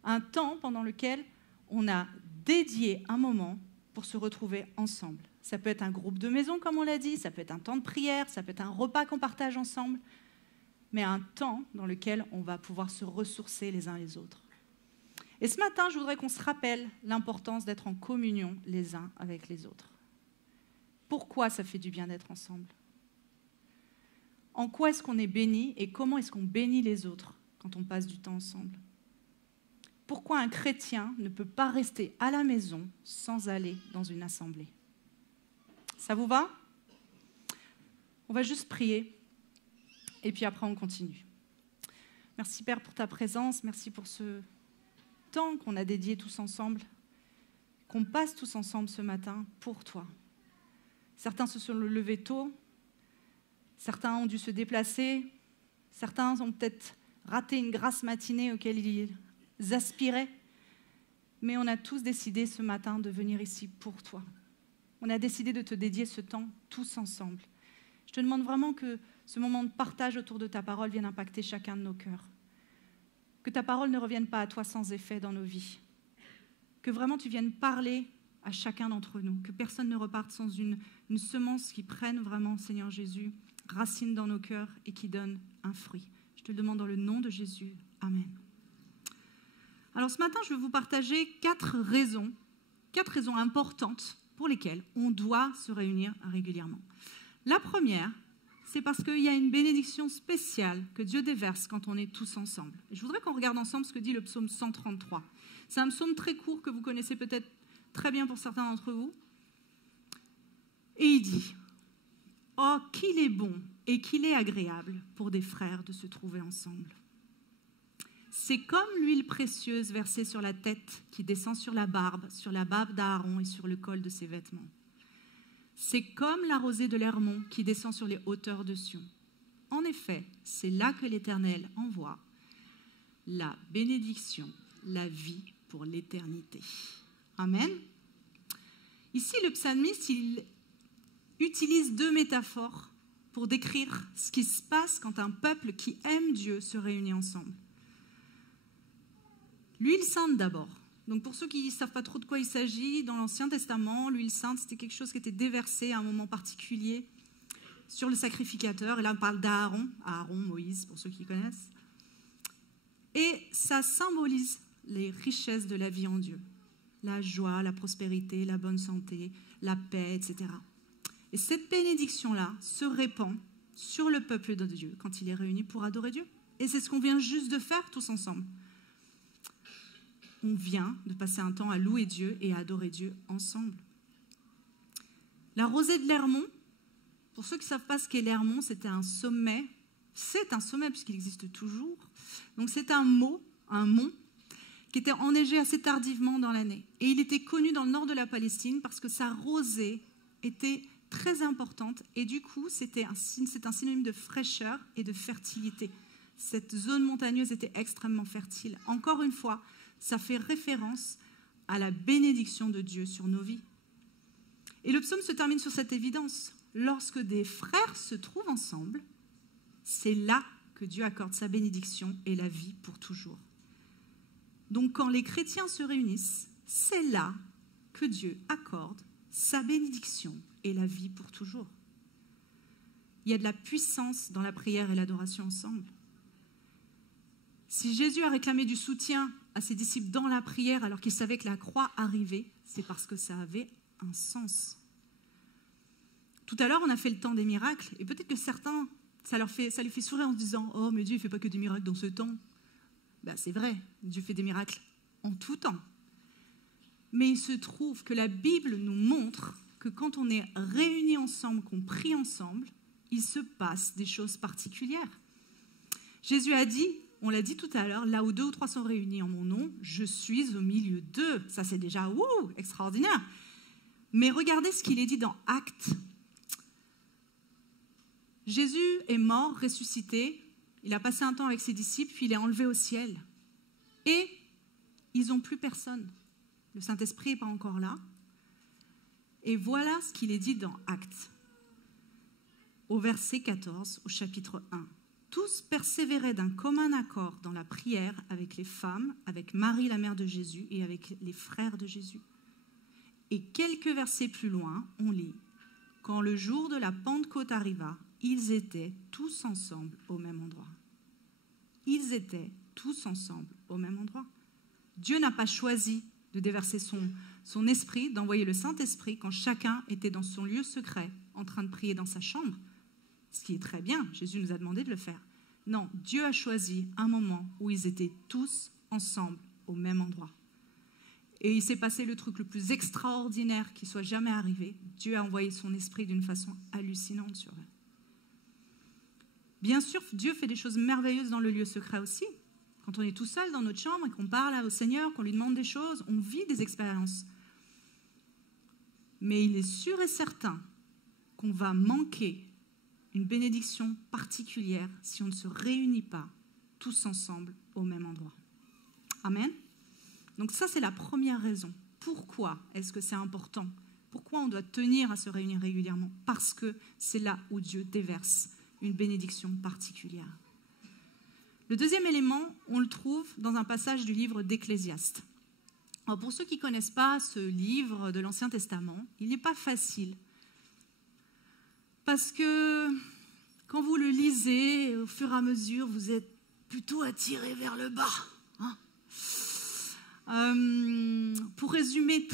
un temps pendant lequel on a dédié un moment pour se retrouver ensemble. Ça peut être un groupe de maison, comme on l'a dit, ça peut être un temps de prière, ça peut être un repas qu'on partage ensemble, mais un temps dans lequel on va pouvoir se ressourcer les uns les autres. Et ce matin, je voudrais qu'on se rappelle l'importance d'être en communion les uns avec les autres. Pourquoi ça fait du bien d'être ensemble? En quoi est-ce qu'on est béni et comment est-ce qu'on bénit les autres quand on passe du temps ensemble? Pourquoi un chrétien ne peut pas rester à la maison sans aller dans une assemblée? Ça vous va? On va juste prier et puis après on continue. Merci Père pour ta présence, merci pour ce temps qu'on a dédié tous ensemble, qu'on passe tous ensemble ce matin pour toi. Certains se sont levés tôt, certains ont dû se déplacer, certains ont peut-être raté une grasse matinée auquel ils aspiraient, mais on a tous décidé ce matin de venir ici pour toi. On a décidé de te dédier ce temps tous ensemble. Je te demande vraiment que ce moment de partage autour de ta parole vienne impacter chacun de nos cœurs. Que ta parole ne revienne pas à toi sans effet dans nos vies. Que vraiment tu viennes parler à chacun d'entre nous. Que personne ne reparte sans une semence qui prenne vraiment, Seigneur Jésus, racine dans nos cœurs et qui donne un fruit. Je te le demande dans le nom de Jésus. Amen. Alors ce matin, je vais vous partager 4 raisons importantes pour lesquelles on doit se réunir régulièrement. La première, c'est parce qu'il y a une bénédiction spéciale que Dieu déverse quand on est tous ensemble. Et je voudrais qu'on regarde ensemble ce que dit le psaume 133. C'est un psaume très court que vous connaissez peut-être très bien pour certains d'entre vous. Et il dit « Oh, qu'il est bon et qu'il est agréable pour des frères de se trouver ensemble. C'est comme l'huile précieuse versée sur la tête qui descend sur la barbe d'Aaron et sur le col de ses vêtements. C'est comme la rosée de l'Hermon qui descend sur les hauteurs de Sion. En effet, c'est là que l'Éternel envoie la bénédiction, la vie pour l'éternité. » Amen. Ici, le psalmiste, il utilise 2 métaphores pour décrire ce qui se passe quand un peuple qui aime Dieu se réunit ensemble. L'huile sainte d'abord. Donc pour ceux qui ne savent pas trop de quoi il s'agit, dans l'Ancien Testament, l'huile sainte, c'était quelque chose qui était déversé à un moment particulier sur le sacrificateur. Et là, on parle d'Aaron, Moïse, pour ceux qui connaissent. Et ça symbolise les richesses de la vie en Dieu. La joie, la prospérité, la bonne santé, la paix, etc. Et cette bénédiction-là se répand sur le peuple de Dieu quand il est réuni pour adorer Dieu. Et c'est ce qu'on vient juste de faire tous ensemble. On vient de passer un temps à louer Dieu et à adorer Dieu ensemble. La rosée de l'Hermon, pour ceux qui ne savent pas ce qu'est l'Hermon, c'est un sommet puisqu'il existe toujours. Donc c'est un mont, qui était enneigé assez tardivement dans l'année. Et il était connu dans le nord de la Palestine parce que sa rosée était très importante et du coup c'est un synonyme de fraîcheur et de fertilité. Cette zone montagneuse était extrêmement fertile. Encore une fois, ça fait référence à la bénédiction de Dieu sur nos vies. Et le psaume se termine sur cette évidence. Lorsque des frères se trouvent ensemble, c'est là que Dieu accorde sa bénédiction et la vie pour toujours. Donc quand les chrétiens se réunissent, c'est là que Dieu accorde sa bénédiction et la vie pour toujours. Il y a de la puissance dans la prière et l'adoration ensemble. Si Jésus a réclamé du soutien à ses disciples dans la prière alors qu'il savait que la croix arrivait, c'est parce que ça avait un sens. Tout à l'heure, on a fait le temps des miracles et peut-être que certains, ça lui fait sourire en se disant « Oh, mais Dieu ne fait pas que des miracles dans ce temps. » Ben, c'est vrai, Dieu fait des miracles en tout temps. Mais il se trouve que la Bible nous montre que quand on est réunis ensemble, qu'on prie ensemble, il se passe des choses particulières. Jésus a dit, on l'a dit tout à l'heure, là où 2 ou 3 sont réunis en mon nom, je suis au milieu d'eux. Ça, c'est déjà extraordinaire. Mais regardez ce qu'il est dit dans Actes. Jésus est mort, ressuscité. Il a passé un temps avec ses disciples, puis il est enlevé au ciel. Et ils n'ont plus personne. Le Saint-Esprit n'est pas encore là. Et voilà ce qu'il est dit dans Actes, au verset 14, au chapitre 1. Tous persévéraient d'un commun accord dans la prière avec les femmes, avec Marie, la mère de Jésus, et avec les frères de Jésus. Et quelques versets plus loin, on lit « Quand le jour de la Pentecôte arriva, ils étaient tous ensemble au même endroit. » Ils étaient tous ensemble au même endroit. Dieu n'a pas choisi de déverser son esprit, d'envoyer le Saint-Esprit quand chacun était dans son lieu secret, en train de prier dans sa chambre. Ce qui est très bien, Jésus nous a demandé de le faire. Non, Dieu a choisi un moment où ils étaient tous ensemble au même endroit. Et il s'est passé le truc le plus extraordinaire qui soit jamais arrivé. Dieu a envoyé son esprit d'une façon hallucinante sur eux. Bien sûr, Dieu fait des choses merveilleuses dans le lieu secret aussi. Quand on est tout seul dans notre chambre et qu'on parle au Seigneur, qu'on lui demande des choses, on vit des expériences. Mais il est sûr et certain qu'on va manquer une bénédiction particulière si on ne se réunit pas tous ensemble au même endroit. Amen. Donc ça, c'est la première raison. Pourquoi est-ce que c'est important? Pourquoi on doit tenir à se réunir régulièrement? Parce que c'est là où Dieu déverse une bénédiction particulière. Le deuxième élément, on le trouve dans un passage du livre d'Ecclésiaste. Alors pour ceux qui ne connaissent pas ce livre de l'Ancien Testament, il n'est pas facile. Parce que quand vous le lisez, au fur et à mesure, vous êtes plutôt attiré vers le bas. Hein? Pour résumer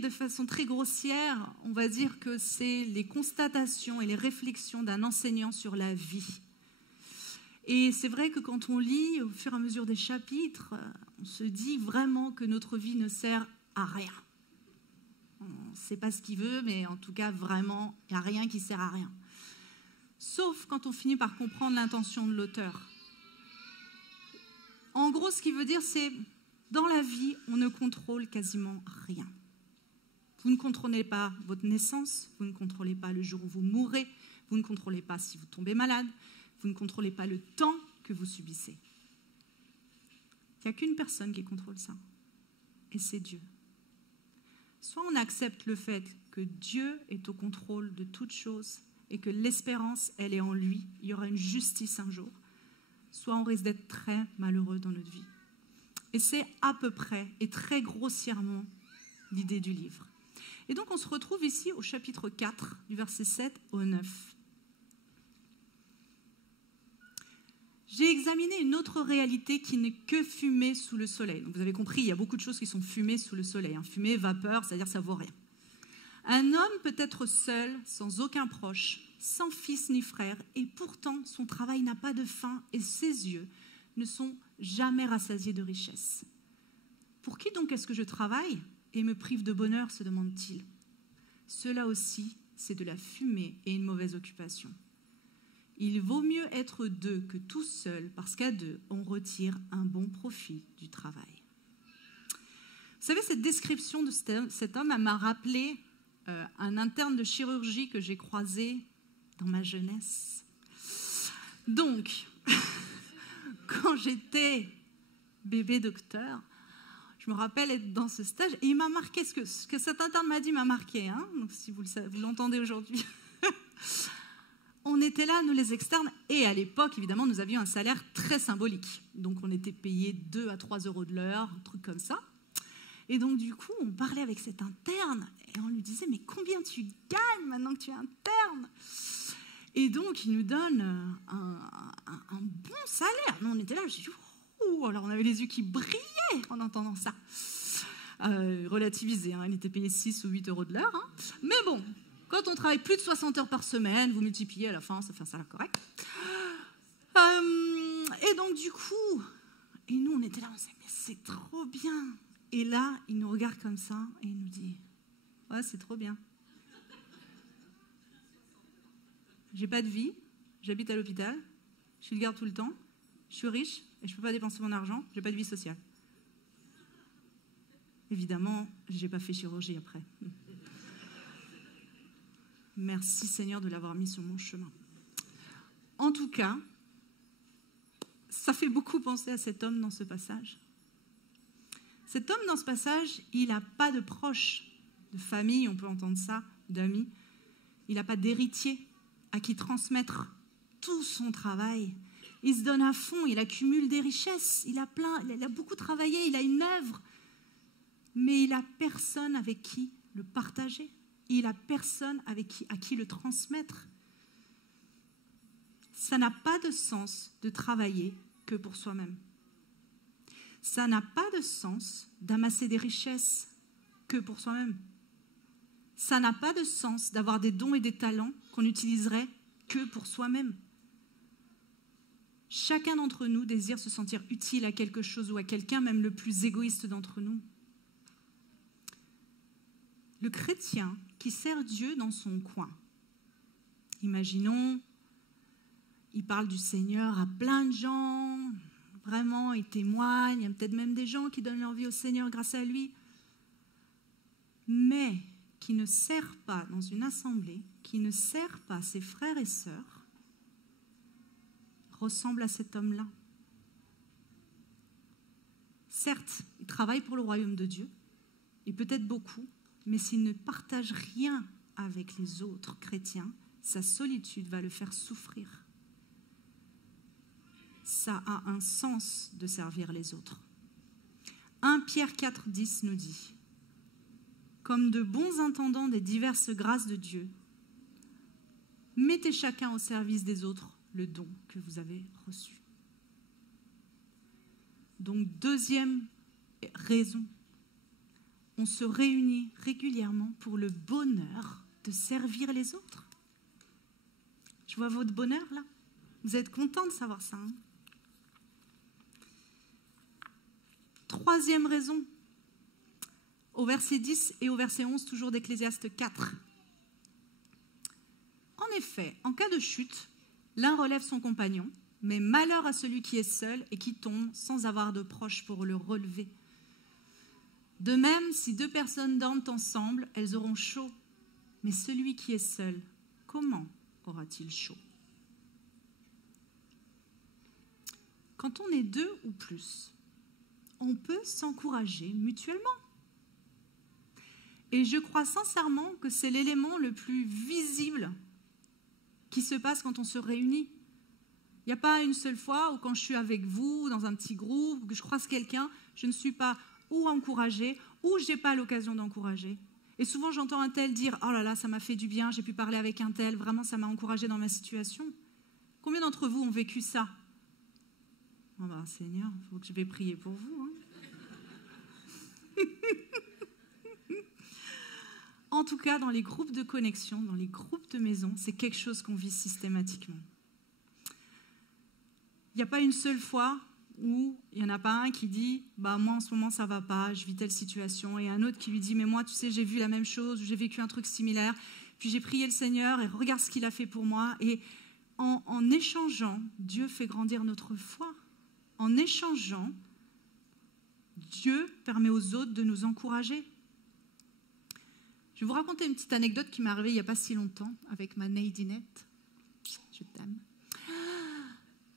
de façon très grossière, on va dire que c'est les constatations et les réflexions d'un enseignant sur la vie. Et c'est vrai que quand on lit au fur et à mesure des chapitres, on se dit vraiment que notre vie ne sert à rien. On ne sait pas ce qu'il veut, mais en tout cas, vraiment, il n'y a rien qui sert à rien. Sauf quand on finit par comprendre l'intention de l'auteur. En gros, ce qu'il veut dire, c'est dans la vie, on ne contrôle quasiment rien. Vous ne contrôlez pas votre naissance, vous ne contrôlez pas le jour où vous mourrez, vous ne contrôlez pas si vous tombez malade, vous ne contrôlez pas le temps que vous subissez. Il n'y a qu'une personne qui contrôle ça, et c'est Dieu. Soit on accepte le fait que Dieu est au contrôle de toutes choses et que l'espérance, elle est en lui, il y aura une justice un jour, soit on risque d'être très malheureux dans notre vie. Et c'est à peu près et très grossièrement l'idée du livre. Et donc on se retrouve ici au chapitre 4, du verset 7 au 9. J'ai examiné une autre réalité qui n'est que fumée sous le soleil. Donc vous avez compris, il y a beaucoup de choses qui sont fumées sous le soleil. Fumée, vapeur, c'est-à-dire ça ne vaut rien. Un homme peut être seul, sans aucun proche, sans fils ni frère, et pourtant son travail n'a pas de fin et ses yeux ne sont jamais rassasiés de richesse. Pour qui donc est-ce que je travaille et me prive de bonheur, se demande-t-il. Cela aussi, c'est de la fumée et une mauvaise occupation. Il vaut mieux être deux que tout seul, parce qu'à deux, on retire un bon profit du travail. Vous savez, cette description de cet homme, elle m'a rappelé un interne de chirurgie que j'ai croisé dans ma jeunesse. Donc, quand j'étais bébé docteur, je me rappelle être dans ce stage, et il m'a marqué, ce que cet interne m'a dit m'a marqué, hein, donc si vous l'entendez aujourd'hui. On était là, nous les externes, et à l'époque, évidemment, nous avions un salaire très symbolique. Donc, on était payé 2 à 3 euros de l'heure, un truc comme ça. Et donc, du coup, on parlait avec cet interne, et on lui disait, mais combien tu gagnes maintenant que tu es interne? Et donc, il nous donne un bon salaire. Nous, on était là, je me suis dit, ouh, alors on avait les yeux qui brillaient en entendant ça. Relativisé, hein, il était payé 6 ou 8 euros de l'heure. Hein. Mais bon, quand on travaille plus de 60 heures par semaine, vous multipliez à la fin, ça fait un salaire correct. Et donc, du coup, et nous, on était là, on disait, mais c'est trop bien. Et là, il nous regarde comme ça et il nous dit « Ouais, c'est trop bien. J'ai pas de vie, j'habite à l'hôpital, je suis le garde tout le temps, je suis riche et je peux pas dépenser mon argent, j'ai pas de vie sociale. » Évidemment, j'ai pas fait chirurgie après. Merci Seigneur de l'avoir mis sur mon chemin. En tout cas, ça fait beaucoup penser à cet homme dans ce passage. Cet homme dans ce passage, il n'a pas de proches, de famille, on peut entendre ça, d'amis. Il n'a pas d'héritier à qui transmettre tout son travail. Il se donne à fond, il accumule des richesses, il a beaucoup travaillé, il a une œuvre, mais il n'a personne avec qui le partager. Il n'a personne à qui le transmettre. Ça n'a pas de sens de travailler que pour soi-même. Ça n'a pas de sens d'amasser des richesses que pour soi-même. Ça n'a pas de sens d'avoir des dons et des talents qu'on n'utiliserait que pour soi-même. Chacun d'entre nous désire se sentir utile à quelque chose ou à quelqu'un, même le plus égoïste d'entre nous. Le chrétien qui sert Dieu dans son coin. Imaginons, il parle du Seigneur à plein de gens, vraiment, il témoigne, il y a peut-être même des gens qui donnent leur vie au Seigneur grâce à lui, mais qui ne sert pas dans une assemblée, qui ne sert pas ses frères et sœurs, ressemble à cet homme-là. Certes, il travaille pour le royaume de Dieu, et peut-être beaucoup, mais s'il ne partage rien avec les autres chrétiens, sa solitude va le faire souffrir. Ça a un sens de servir les autres. 1 Pierre 4, 10 nous dit « Comme de bons intendants des diverses grâces de Dieu, mettez chacun au service des autres le don que vous avez reçu. » Donc, deuxième raison, on se réunit régulièrement pour le bonheur de servir les autres. Je vois votre bonheur là. Vous êtes contents de savoir ça, hein? Troisième raison, au verset 10 et au verset 11, toujours d'Ecclésiaste 4. En effet, en cas de chute, l'un relève son compagnon, mais malheur à celui qui est seul et qui tombe sans avoir de proches pour le relever. De même, si deux personnes dorment ensemble, elles auront chaud. Mais celui qui est seul, comment aura-t-il chaud? Quand on est deux ou plus, on peut s'encourager mutuellement. Et je crois sincèrement que c'est l'élément le plus visible qui se passe quand on se réunit. Il n'y a pas une seule fois où quand je suis avec vous, dans un petit groupe, ou que je croise quelqu'un, je ne suis pas ou encouragée, ou je n'ai pas l'occasion d'encourager. Et souvent, j'entends un tel dire « Oh là là, ça m'a fait du bien, j'ai pu parler avec un tel, vraiment, ça m'a encouragé dans ma situation. » Combien d'entre vous ont vécu ça? Oh ben, Seigneur, il faut que je vais prier pour vous. Hein. En tout cas, dans les groupes de connexion, dans les groupes de maison, c'est quelque chose qu'on vit systématiquement. Il n'y a pas une seule fois où il n'y en a pas un qui dit « bah moi en ce moment ça ne va pas, je vis telle situation » et un autre qui lui dit « mais moi tu sais j'ai vu la même chose, j'ai vécu un truc similaire, puis j'ai prié le Seigneur et regarde ce qu'il a fait pour moi » et en échangeant, Dieu fait grandir notre foi. En échangeant, Dieu permet aux autres de nous encourager. Je vais vous raconter une petite anecdote qui m'est arrivée il n'y a pas si longtemps avec ma Nadinette. Je t'aime.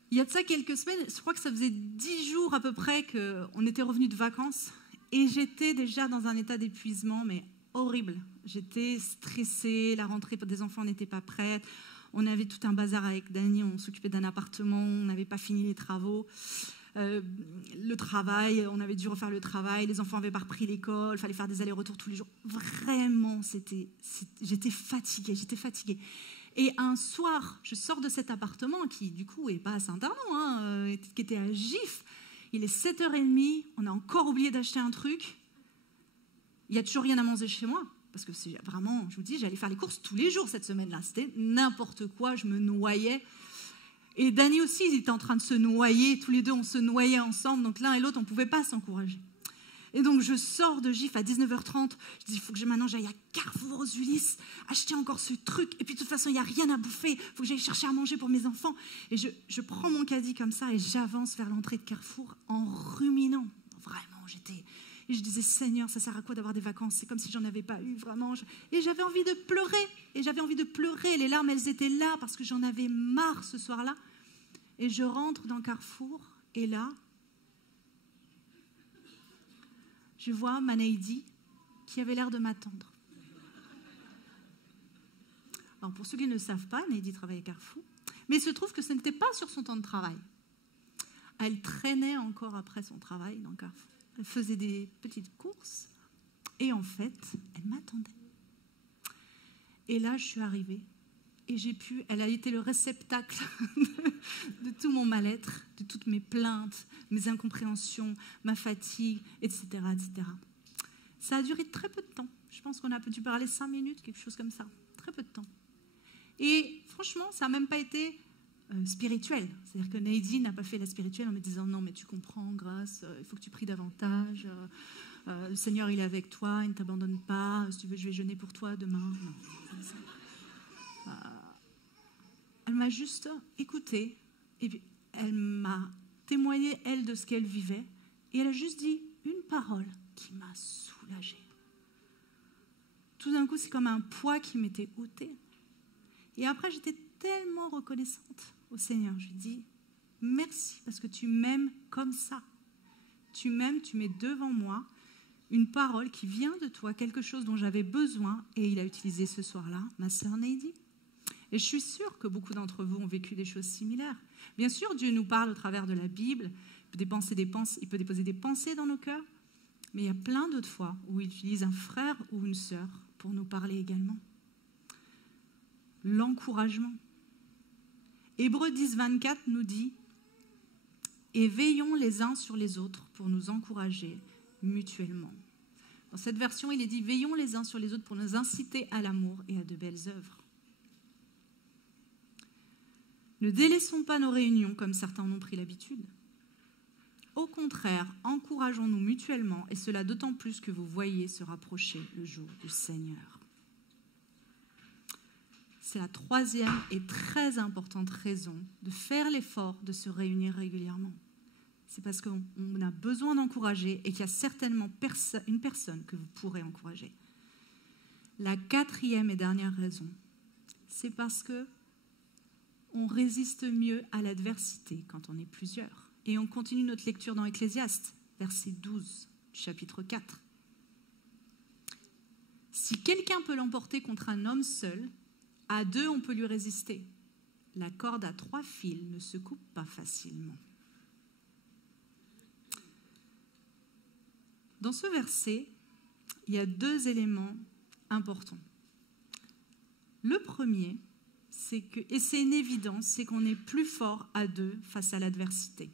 Il y a de ça quelques semaines, je crois que ça faisait 10 jours à peu près qu'on était revenus de vacances et j'étais déjà dans un état d'épuisement, mais horrible. J'étais stressée, la rentrée des enfants n'était pas prête, on avait tout un bazar avec Dany, on s'occupait d'un appartement, on n'avait pas fini les travaux. Le travail, on avait dû refaire le travail, les enfants n'avaient pas repris l'école, il fallait faire des allers-retours tous les jours. Vraiment, j'étais fatiguée. Et un soir, je sors de cet appartement qui, du coup, n'est pas à Saint-Arnaud, qui était à Gif. Il est 7h30, on a encore oublié d'acheter un truc. Il n'y a toujours rien à manger chez moi. Parce que c'est vraiment, je vous dis, j'allais faire les courses tous les jours cette semaine-là. C'était n'importe quoi, je me noyais. Et Dany aussi, il était en train de se noyer. Tous les deux, on se noyait ensemble. Donc l'un et l'autre, on ne pouvait pas s'encourager. Et donc, je sors de GIF à 19h30. Je dis, il faut que maintenant j'aille à Carrefour aux Ulysses, acheter encore ce truc. Et puis, de toute façon, il n'y a rien à bouffer. Il faut que j'aille chercher à manger pour mes enfants. Et je prends mon caddie comme ça et j'avance vers l'entrée de Carrefour en ruminant. Vraiment, Et je disais, Seigneur, ça sert à quoi d'avoir des vacances? C'est comme si j'en avais pas eu, vraiment. Et j'avais envie de pleurer. Et j'avais envie de pleurer. Les larmes, elles étaient là parce que j'en avais marre ce soir-là. Et je rentre dans Carrefour. Et là, je vois Manaïdi qui avait l'air de m'attendre. Alors, pour ceux qui ne le savent pas, Manaïdi travaille à Carrefour. Mais il se trouve que ce n'était pas sur son temps de travail. Elle traînait encore après son travail dans Carrefour. Elle faisait des petites courses. Et en fait, elle m'attendait. Et là, je suis arrivée. Et elle a été le réceptacle de tout mon mal-être, de toutes mes plaintes, mes incompréhensions, ma fatigue, etc., etc. Ça a duré très peu de temps. Je pense qu'on a dû parler 5 minutes, quelque chose comme ça. Très peu de temps. Et franchement, ça n'a même pas été spirituel. C'est-à-dire que Nadine n'a pas fait la spirituelle en me disant « Non, mais tu comprends, Grâce, il faut que tu pries davantage. Le Seigneur, il est avec toi, il ne t'abandonne pas. Si tu veux, je vais jeûner pour toi demain. » Non. Elle m'a juste écoutée et puis elle m'a témoigné, elle, de ce qu'elle vivait. Et elle a juste dit une parole qui m'a soulagée. Tout d'un coup, c'est comme un poids qui m'était ôté. Et après, j'étais tellement reconnaissante au Seigneur. Je lui ai dit, merci parce que tu m'aimes comme ça. Tu m'aimes, tu mets devant moi une parole qui vient de toi, quelque chose dont j'avais besoin. Et il a utilisé ce soir-là ma sœur Neidi. Et je suis sûre que beaucoup d'entre vous ont vécu des choses similaires. Bien sûr, Dieu nous parle au travers de la Bible. Il peut déposer des pensées dans nos cœurs. Mais il y a plein d'autres fois où il utilise un frère ou une sœur pour nous parler également. L'encouragement. Hébreux 10, 24 nous dit « Et veillons les uns sur les autres pour nous encourager mutuellement. » Dans cette version, il est dit « Veillons les uns sur les autres pour nous inciter à l'amour et à de belles œuvres. » Ne délaissons pas nos réunions comme certains en ont pris l'habitude. Au contraire, encourageons-nous mutuellement, et cela d'autant plus que vous voyez se rapprocher le jour du Seigneur. C'est la troisième et très importante raison de faire l'effort de se réunir régulièrement. C'est parce qu'on a besoin d'encourager et qu'il y a certainement une personne que vous pourrez encourager. La quatrième et dernière raison, c'est parce que on résiste mieux à l'adversité quand on est plusieurs. Et on continue notre lecture dans Ecclésiaste, verset 12 du chapitre 4. Si quelqu'un peut l'emporter contre un homme seul, à 2 on peut lui résister. La corde à 3 fils ne se coupe pas facilement. Dans ce verset, il y a 2 éléments importants. Le premier, et c'est une évidence, c'est qu'on est plus fort à 2 face à l'adversité.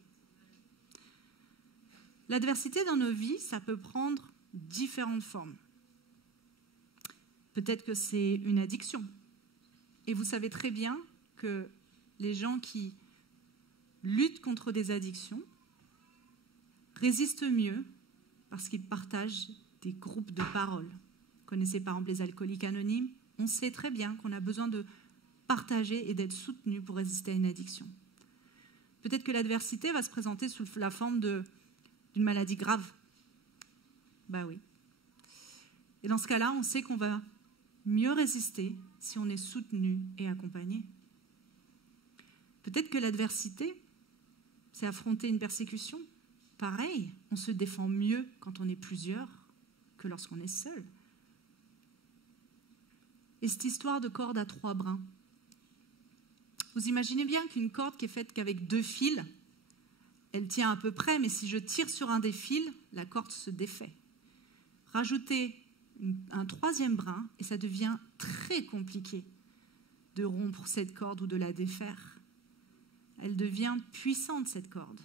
L'adversité dans nos vies, ça peut prendre différentes formes. Peut-être que c'est une addiction. Et vous savez très bien que les gens qui luttent contre des addictions résistent mieux parce qu'ils partagent des groupes de parole. Vous connaissez par exemple les alcooliques anonymes. On sait très bien qu'on a besoin de partager et d'être soutenu pour résister à une addiction. Peut-être que l'adversité va se présenter sous la forme d'une maladie grave. Bah oui. Et dans ce cas-là, on sait qu'on va mieux résister si on est soutenu et accompagné. Peut-être que l'adversité, c'est affronter une persécution. Pareil, on se défend mieux quand on est plusieurs que lorsqu'on est seul. Et cette histoire de corde à 3 brins, vous imaginez bien qu'une corde qui est faite qu'avec 2 fils, elle tient à peu près, mais si je tire sur un des fils, la corde se défait. Rajoutez un 3e brin et ça devient très compliqué de rompre cette corde ou de la défaire. Elle devient puissante, cette corde.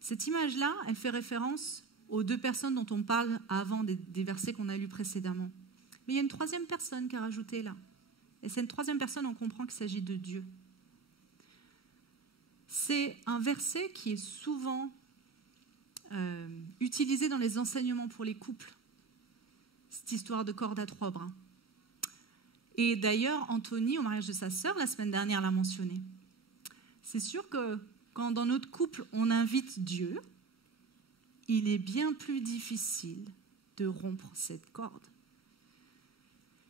Cette image-là, elle fait référence aux 2 personnes dont on parle avant des versets qu'on a lus précédemment. Mais il y a une 3e personne qui a rajouté là. Et cette 3e personne, on comprend qu'il s'agit de Dieu. C'est un verset qui est souvent utilisé dans les enseignements pour les couples, cette histoire de corde à 3 brins. Et d'ailleurs, Anthony, au mariage de sa sœur, la semaine dernière, l'a mentionné. C'est sûr que quand dans notre couple, on invite Dieu, il est bien plus difficile de rompre cette corde.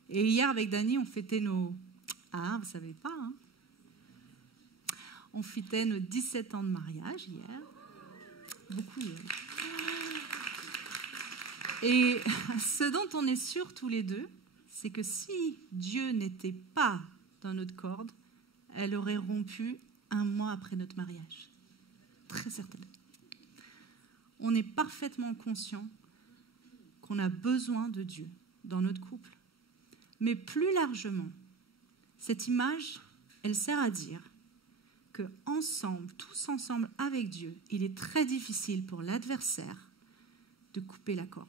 Et hier, avec Dani, on fêtait nos... Ah, vous ne savez pas, hein? On fêtait nos 17 ans de mariage hier. Beaucoup. Et ce dont on est sûrs tous les deux, c'est que si Dieu n'était pas dans notre corde, elle aurait rompu 1 mois après notre mariage. Très certainement. On est parfaitement conscient qu'on a besoin de Dieu dans notre couple. Mais plus largement, cette image, elle sert à dire que ensemble, tous ensemble avec Dieu, il est très difficile pour l'adversaire de couper la corde.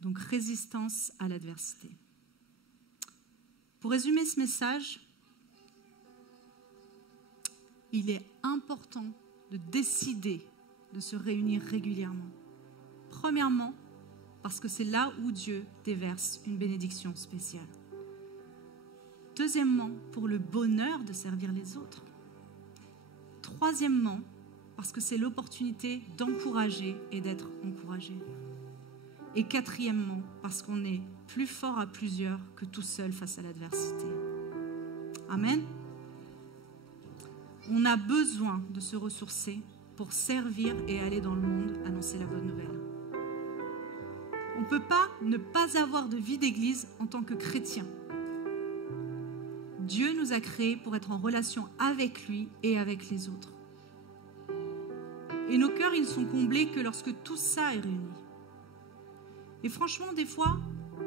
Donc, résistance à l'adversité. Pour résumer ce message, il est important de décider de se réunir régulièrement. Premièrement, parce que c'est là où Dieu déverse une bénédiction spéciale. Deuxièmement, pour le bonheur de servir les autres. Troisièmement, parce que c'est l'opportunité d'encourager et d'être encouragé. Et quatrièmement, parce qu'on est plus fort à plusieurs que tout seul face à l'adversité. Amen. On a besoin de se ressourcer pour servir et aller dans le monde annoncer la bonne nouvelle. On ne peut pas ne pas avoir de vie d'église en tant que chrétien. Dieu nous a créés pour être en relation avec lui et avec les autres. Et nos cœurs, ils ne sont comblés que lorsque tout ça est réuni. Et franchement, des fois,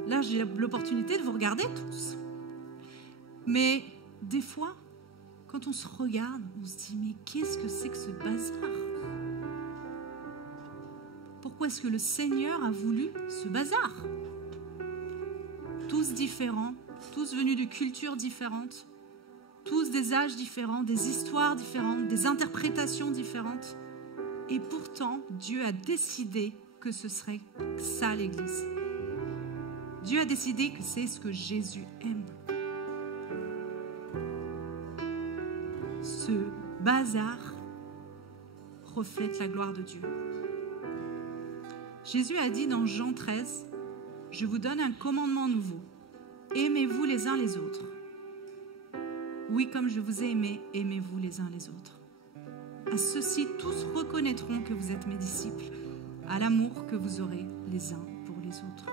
là, j'ai l'opportunité de vous regarder tous. Mais des fois, quand on se regarde, on se dit, mais qu'est-ce que c'est que ce bazar? Pourquoi est-ce que le Seigneur a voulu ce bazar? Tous différents, tous venus de cultures différentes, tous des âges différents, des histoires différentes, des interprétations différentes. Et pourtant, Dieu a décidé que ce serait ça l'Église. Dieu a décidé que c'est ce que Jésus aime. Ce bazar reflète la gloire de Dieu. Jésus a dit dans Jean 13, « Je vous donne un commandement nouveau. Aimez-vous les uns les autres. Oui, comme je vous ai aimé, aimez-vous les uns les autres. À ceux-ci, tous reconnaîtront que vous êtes mes disciples, à l'amour que vous aurez les uns pour les autres. »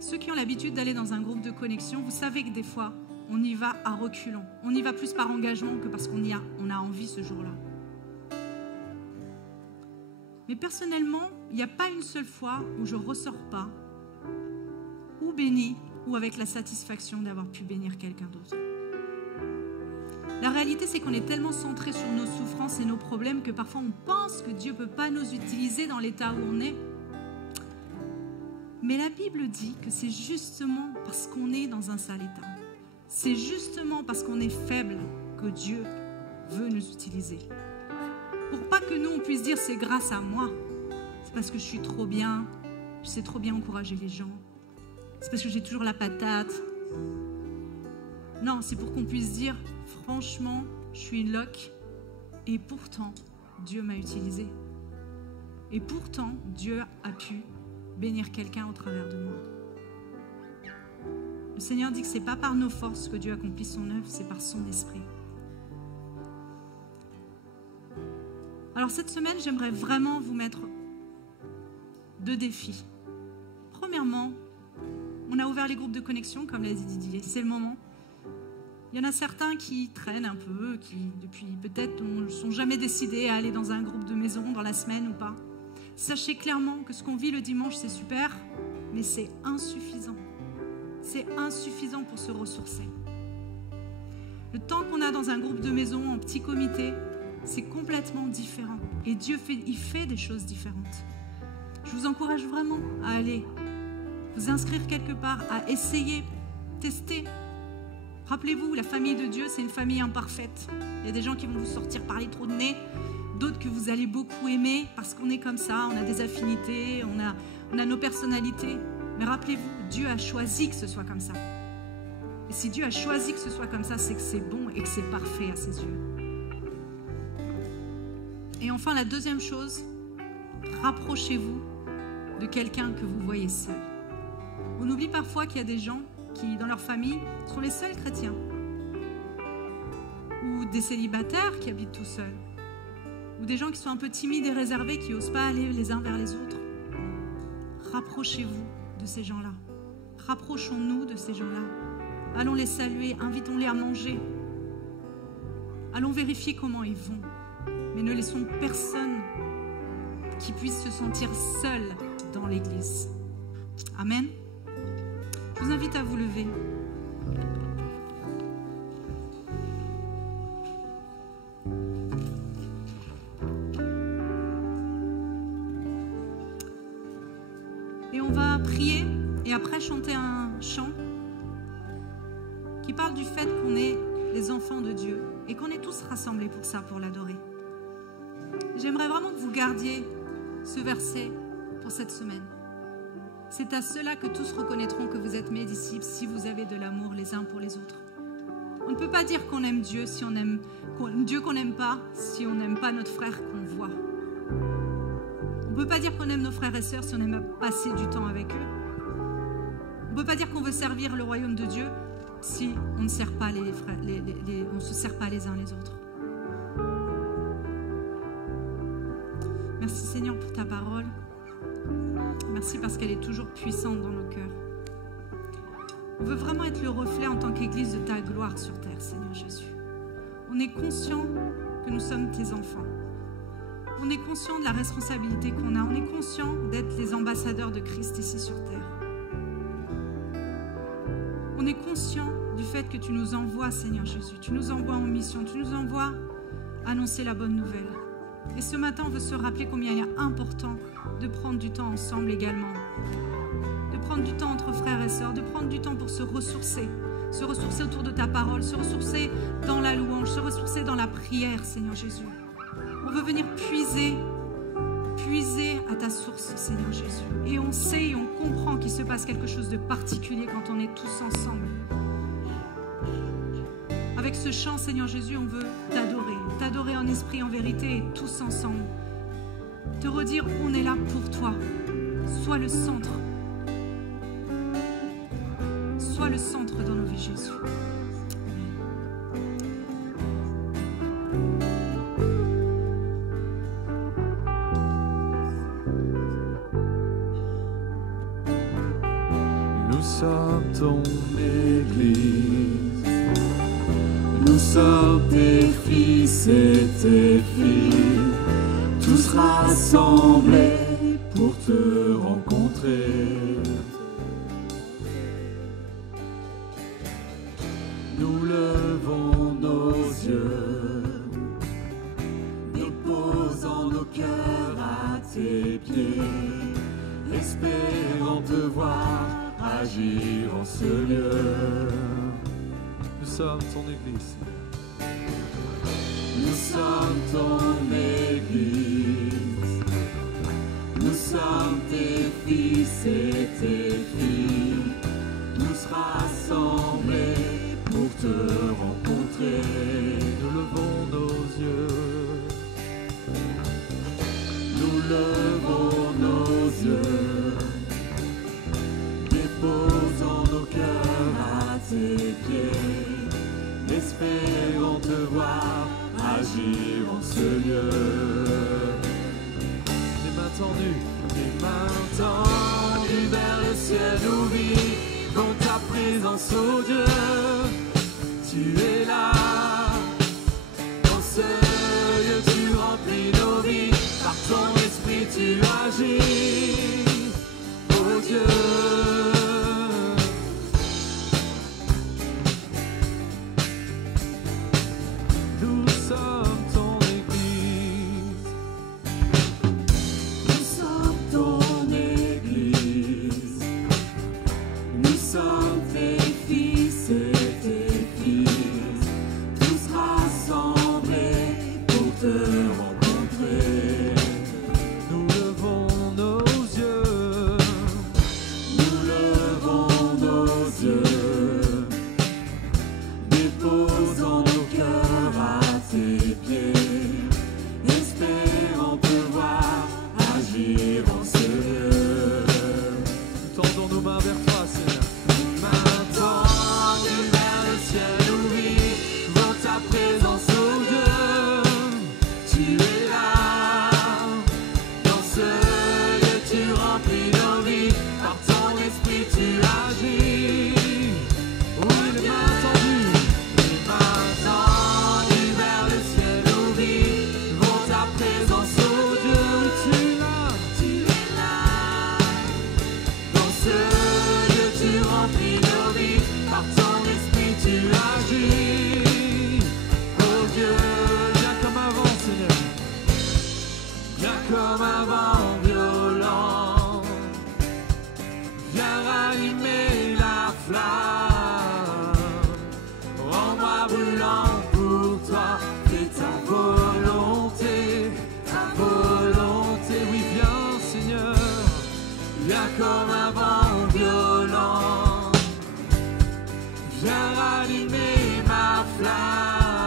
Ceux qui ont l'habitude d'aller dans un groupe de connexion, vous savez que des fois, on y va à reculons. On y va plus par engagement que parce qu'on a envie ce jour-là. Mais personnellement, il n'y a pas une seule fois où je ne ressors pas, ou béni, ou avec la satisfaction d'avoir pu bénir quelqu'un d'autre. La réalité, c'est qu'on est tellement centré sur nos souffrances et nos problèmes que parfois on pense que Dieu ne peut pas nous utiliser dans l'état où on est. Mais la Bible dit que c'est justement parce qu'on est dans un sale état. C'est justement parce qu'on est faible que Dieu veut nous utiliser. Pour pas que nous, on puisse dire c'est grâce à moi. C'est parce que je suis trop bien, je sais trop bien encourager les gens. C'est parce que j'ai toujours la patate. Non, c'est pour qu'on puisse dire franchement, je suis une loque et pourtant, Dieu m'a utilisé. Et pourtant, Dieu a pu bénir quelqu'un au travers de moi. Le Seigneur dit que ce n'est pas par nos forces que Dieu accomplit son œuvre, c'est par son esprit. Alors cette semaine, j'aimerais vraiment vous mettre 2 défis. Premièrement, on a ouvert les groupes de connexion, comme l'a dit Didier, c'est le moment. Il y en a certains qui traînent un peu, qui depuis peut-être ne sont jamais décidés à aller dans un groupe de maison dans la semaine ou pas. Sachez clairement que ce qu'on vit le dimanche, c'est super, mais c'est insuffisant. C'est insuffisant pour se ressourcer. Le temps qu'on a dans un groupe de maison, en petit comité, c'est complètement différent. Et Dieu il fait des choses différentes. Je vous encourage vraiment à aller vous inscrire quelque part, à essayer, tester. Rappelez-vous, la famille de Dieu, c'est une famille imparfaite. Il y a des gens qui vont vous sortir par les trous de nez, d'autres que vous allez beaucoup aimer parce qu'on est comme ça, on a des affinités, on a nos personnalités. Mais rappelez-vous, Dieu a choisi que ce soit comme ça. Et si Dieu a choisi que ce soit comme ça, c'est que c'est bon et que c'est parfait à ses yeux. Et enfin, la deuxième chose, rapprochez-vous de quelqu'un que vous voyez seul. On oublie parfois qu'il y a des gens qui, dans leur famille, sont les seuls chrétiens. Ou des célibataires qui habitent tout seuls. Ou des gens qui sont un peu timides et réservés, qui n'osent pas aller les uns vers les autres. Rapprochez-vous de ces gens-là. Rapprochons-nous de ces gens-là. Allons les saluer, invitons-les à manger. Allons vérifier comment ils vont. Mais ne laissons personne qui puisse se sentir seul dans l'Église. Amen. Je vous invite à vous lever. Et on va prier et après chanter un chant qui parle du fait qu'on est les enfants de Dieu et qu'on est tous rassemblés pour ça, pour l'adorer. J'aimerais vraiment que vous gardiez ce verset pour cette semaine. C'est à cela que tous reconnaîtront que vous êtes mes disciples si vous avez de l'amour les uns pour les autres. On ne peut pas dire qu'on aime Dieu si on aime Dieu qu'on n'aime pas, si on n'aime pas notre frère qu'on voit. On ne peut pas dire qu'on aime nos frères et sœurs si on n'aime pas passer du temps avec eux. On ne peut pas dire qu'on veut servir le royaume de Dieu si on ne sert pas on se sert pas les uns les autres. Merci Seigneur pour ta parole. Merci parce qu'elle est toujours puissante dans nos cœurs. On veut vraiment être le reflet en tant qu'Église de ta gloire sur terre, Seigneur Jésus. On est conscient que nous sommes tes enfants. On est conscient de la responsabilité qu'on a. On est conscient d'être les ambassadeurs de Christ ici sur terre. On est conscient du fait que tu nous envoies, Seigneur Jésus. Tu nous envoies en mission. Tu nous envoies annoncer la bonne nouvelle. Et ce matin, on veut se rappeler combien il est important de prendre du temps ensemble également. De prendre du temps entre frères et sœurs, de prendre du temps pour se ressourcer autour de ta parole, se ressourcer dans la louange, se ressourcer dans la prière, Seigneur Jésus. On veut venir puiser à ta source, Seigneur Jésus. Et on sait et on comprend qu'il se passe quelque chose de particulier quand on est tous ensemble. Avec ce chant, Seigneur Jésus, on veut t'adorer en esprit, en vérité, et tous ensemble. Te redire, on est là pour toi. Sois le centre. Sois le centre dans nos vies, Jésus. Nous sommes ton Église, nous sommes tes fils et tes filles, tous rassemblés pour te rencontrer. Nous levons nos yeux, déposant nos cœurs à tes pieds, espérant te voir agir en ce lieu. Nous sommes ton Église. Nous sommes ton Église. Nous sommes tes fils et tes filles, tous rassemblés pour te rencontrer. Nous levons nos yeux. Nous levons nos yeux, déposant nos cœurs à tes pieds, espérant te voir agir en ce lieu. Les mains tendues. Les mains tendues vers le ciel ouvert, dans ta présence, ô Dieu, tu es là. Dans ce lieu, tu remplis nos vies, par ton esprit tu agis, ô Dieu. Nous sommes ton Église. Nous sommes ton Église, nous sommes tes fils et tes filles. flamme. Rends-moi brûlant pour toi, fais ta volonté, oui viens Seigneur, viens comme un vent violent, viens rallumer ma flamme,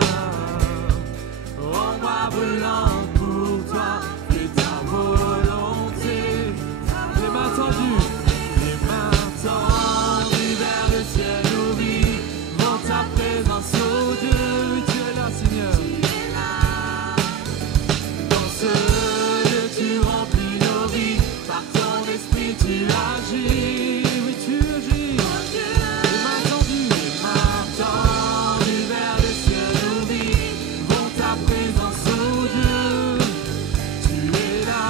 rends-moi brûlant pour toi, fais ta volonté, les mains tendues vers le ciel ouvert, dans ta présence, oh Dieu, oui tu es là Seigneur. Dans ce lieu tu remplis nos vies, par ton esprit tu agis, oui tu agis. Les mains tendues vers le ciel ouvert, dans ta présence, oh Dieu, tu es là.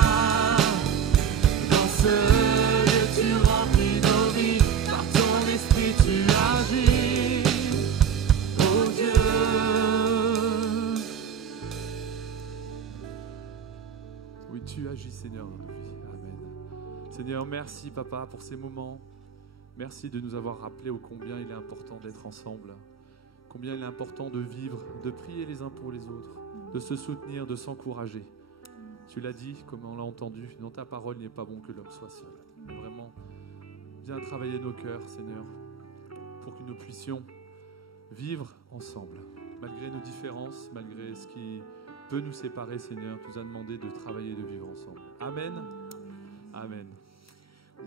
Dans ce lieu tu remplis nos vies, par ton esprit tu agis, oh Dieu. Oui, tu agis, Seigneur, dans nos vies. Amen. Seigneur, merci, Papa, pour ces moments. Merci de nous avoir rappelé ô combien il est important d'être ensemble, combien il est important de vivre, de prier les uns pour les autres, de se soutenir, de s'encourager. Tu l'as dit, comme on l'a entendu, dans ta parole, il n'est pas bon que l'homme soit seul. Mais vraiment, viens travailler nos cœurs, Seigneur, pour que nous puissions vivre ensemble, malgré nos différences, malgré ce qui peut nous séparer, Seigneur. Tu nous as demandé de travailler et de vivre ensemble. Amen. Amen.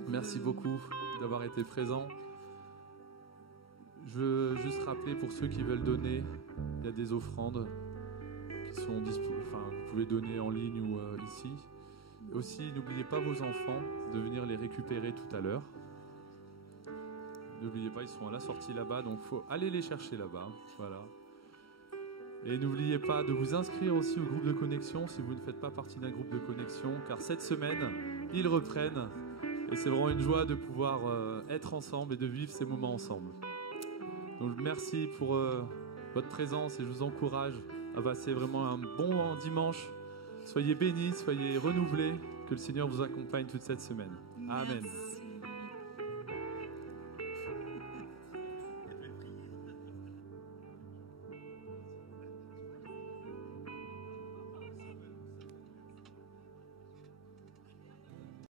Merci beaucoup d'avoir été présents. Je veux juste rappeler pour ceux qui veulent donner, il y a des offrandes qui sont disponibles, enfin, vous pouvez donner en ligne ou ici. Aussi, n'oubliez pas vos enfants de venir les récupérer tout à l'heure. N'oubliez pas, ils sont à la sortie là-bas, donc il faut aller les chercher là-bas. Voilà. Et n'oubliez pas de vous inscrire aussi au groupe de connexion si vous ne faites pas partie d'un groupe de connexion, car cette semaine, ils reprennent. Et c'est vraiment une joie de pouvoir être ensemble et de vivre ces moments ensemble. Donc merci pour votre présence et je vous encourage à passer vraiment un bon dimanche. Soyez bénis, soyez renouvelés, que le Seigneur vous accompagne toute cette semaine. Amen. Merci.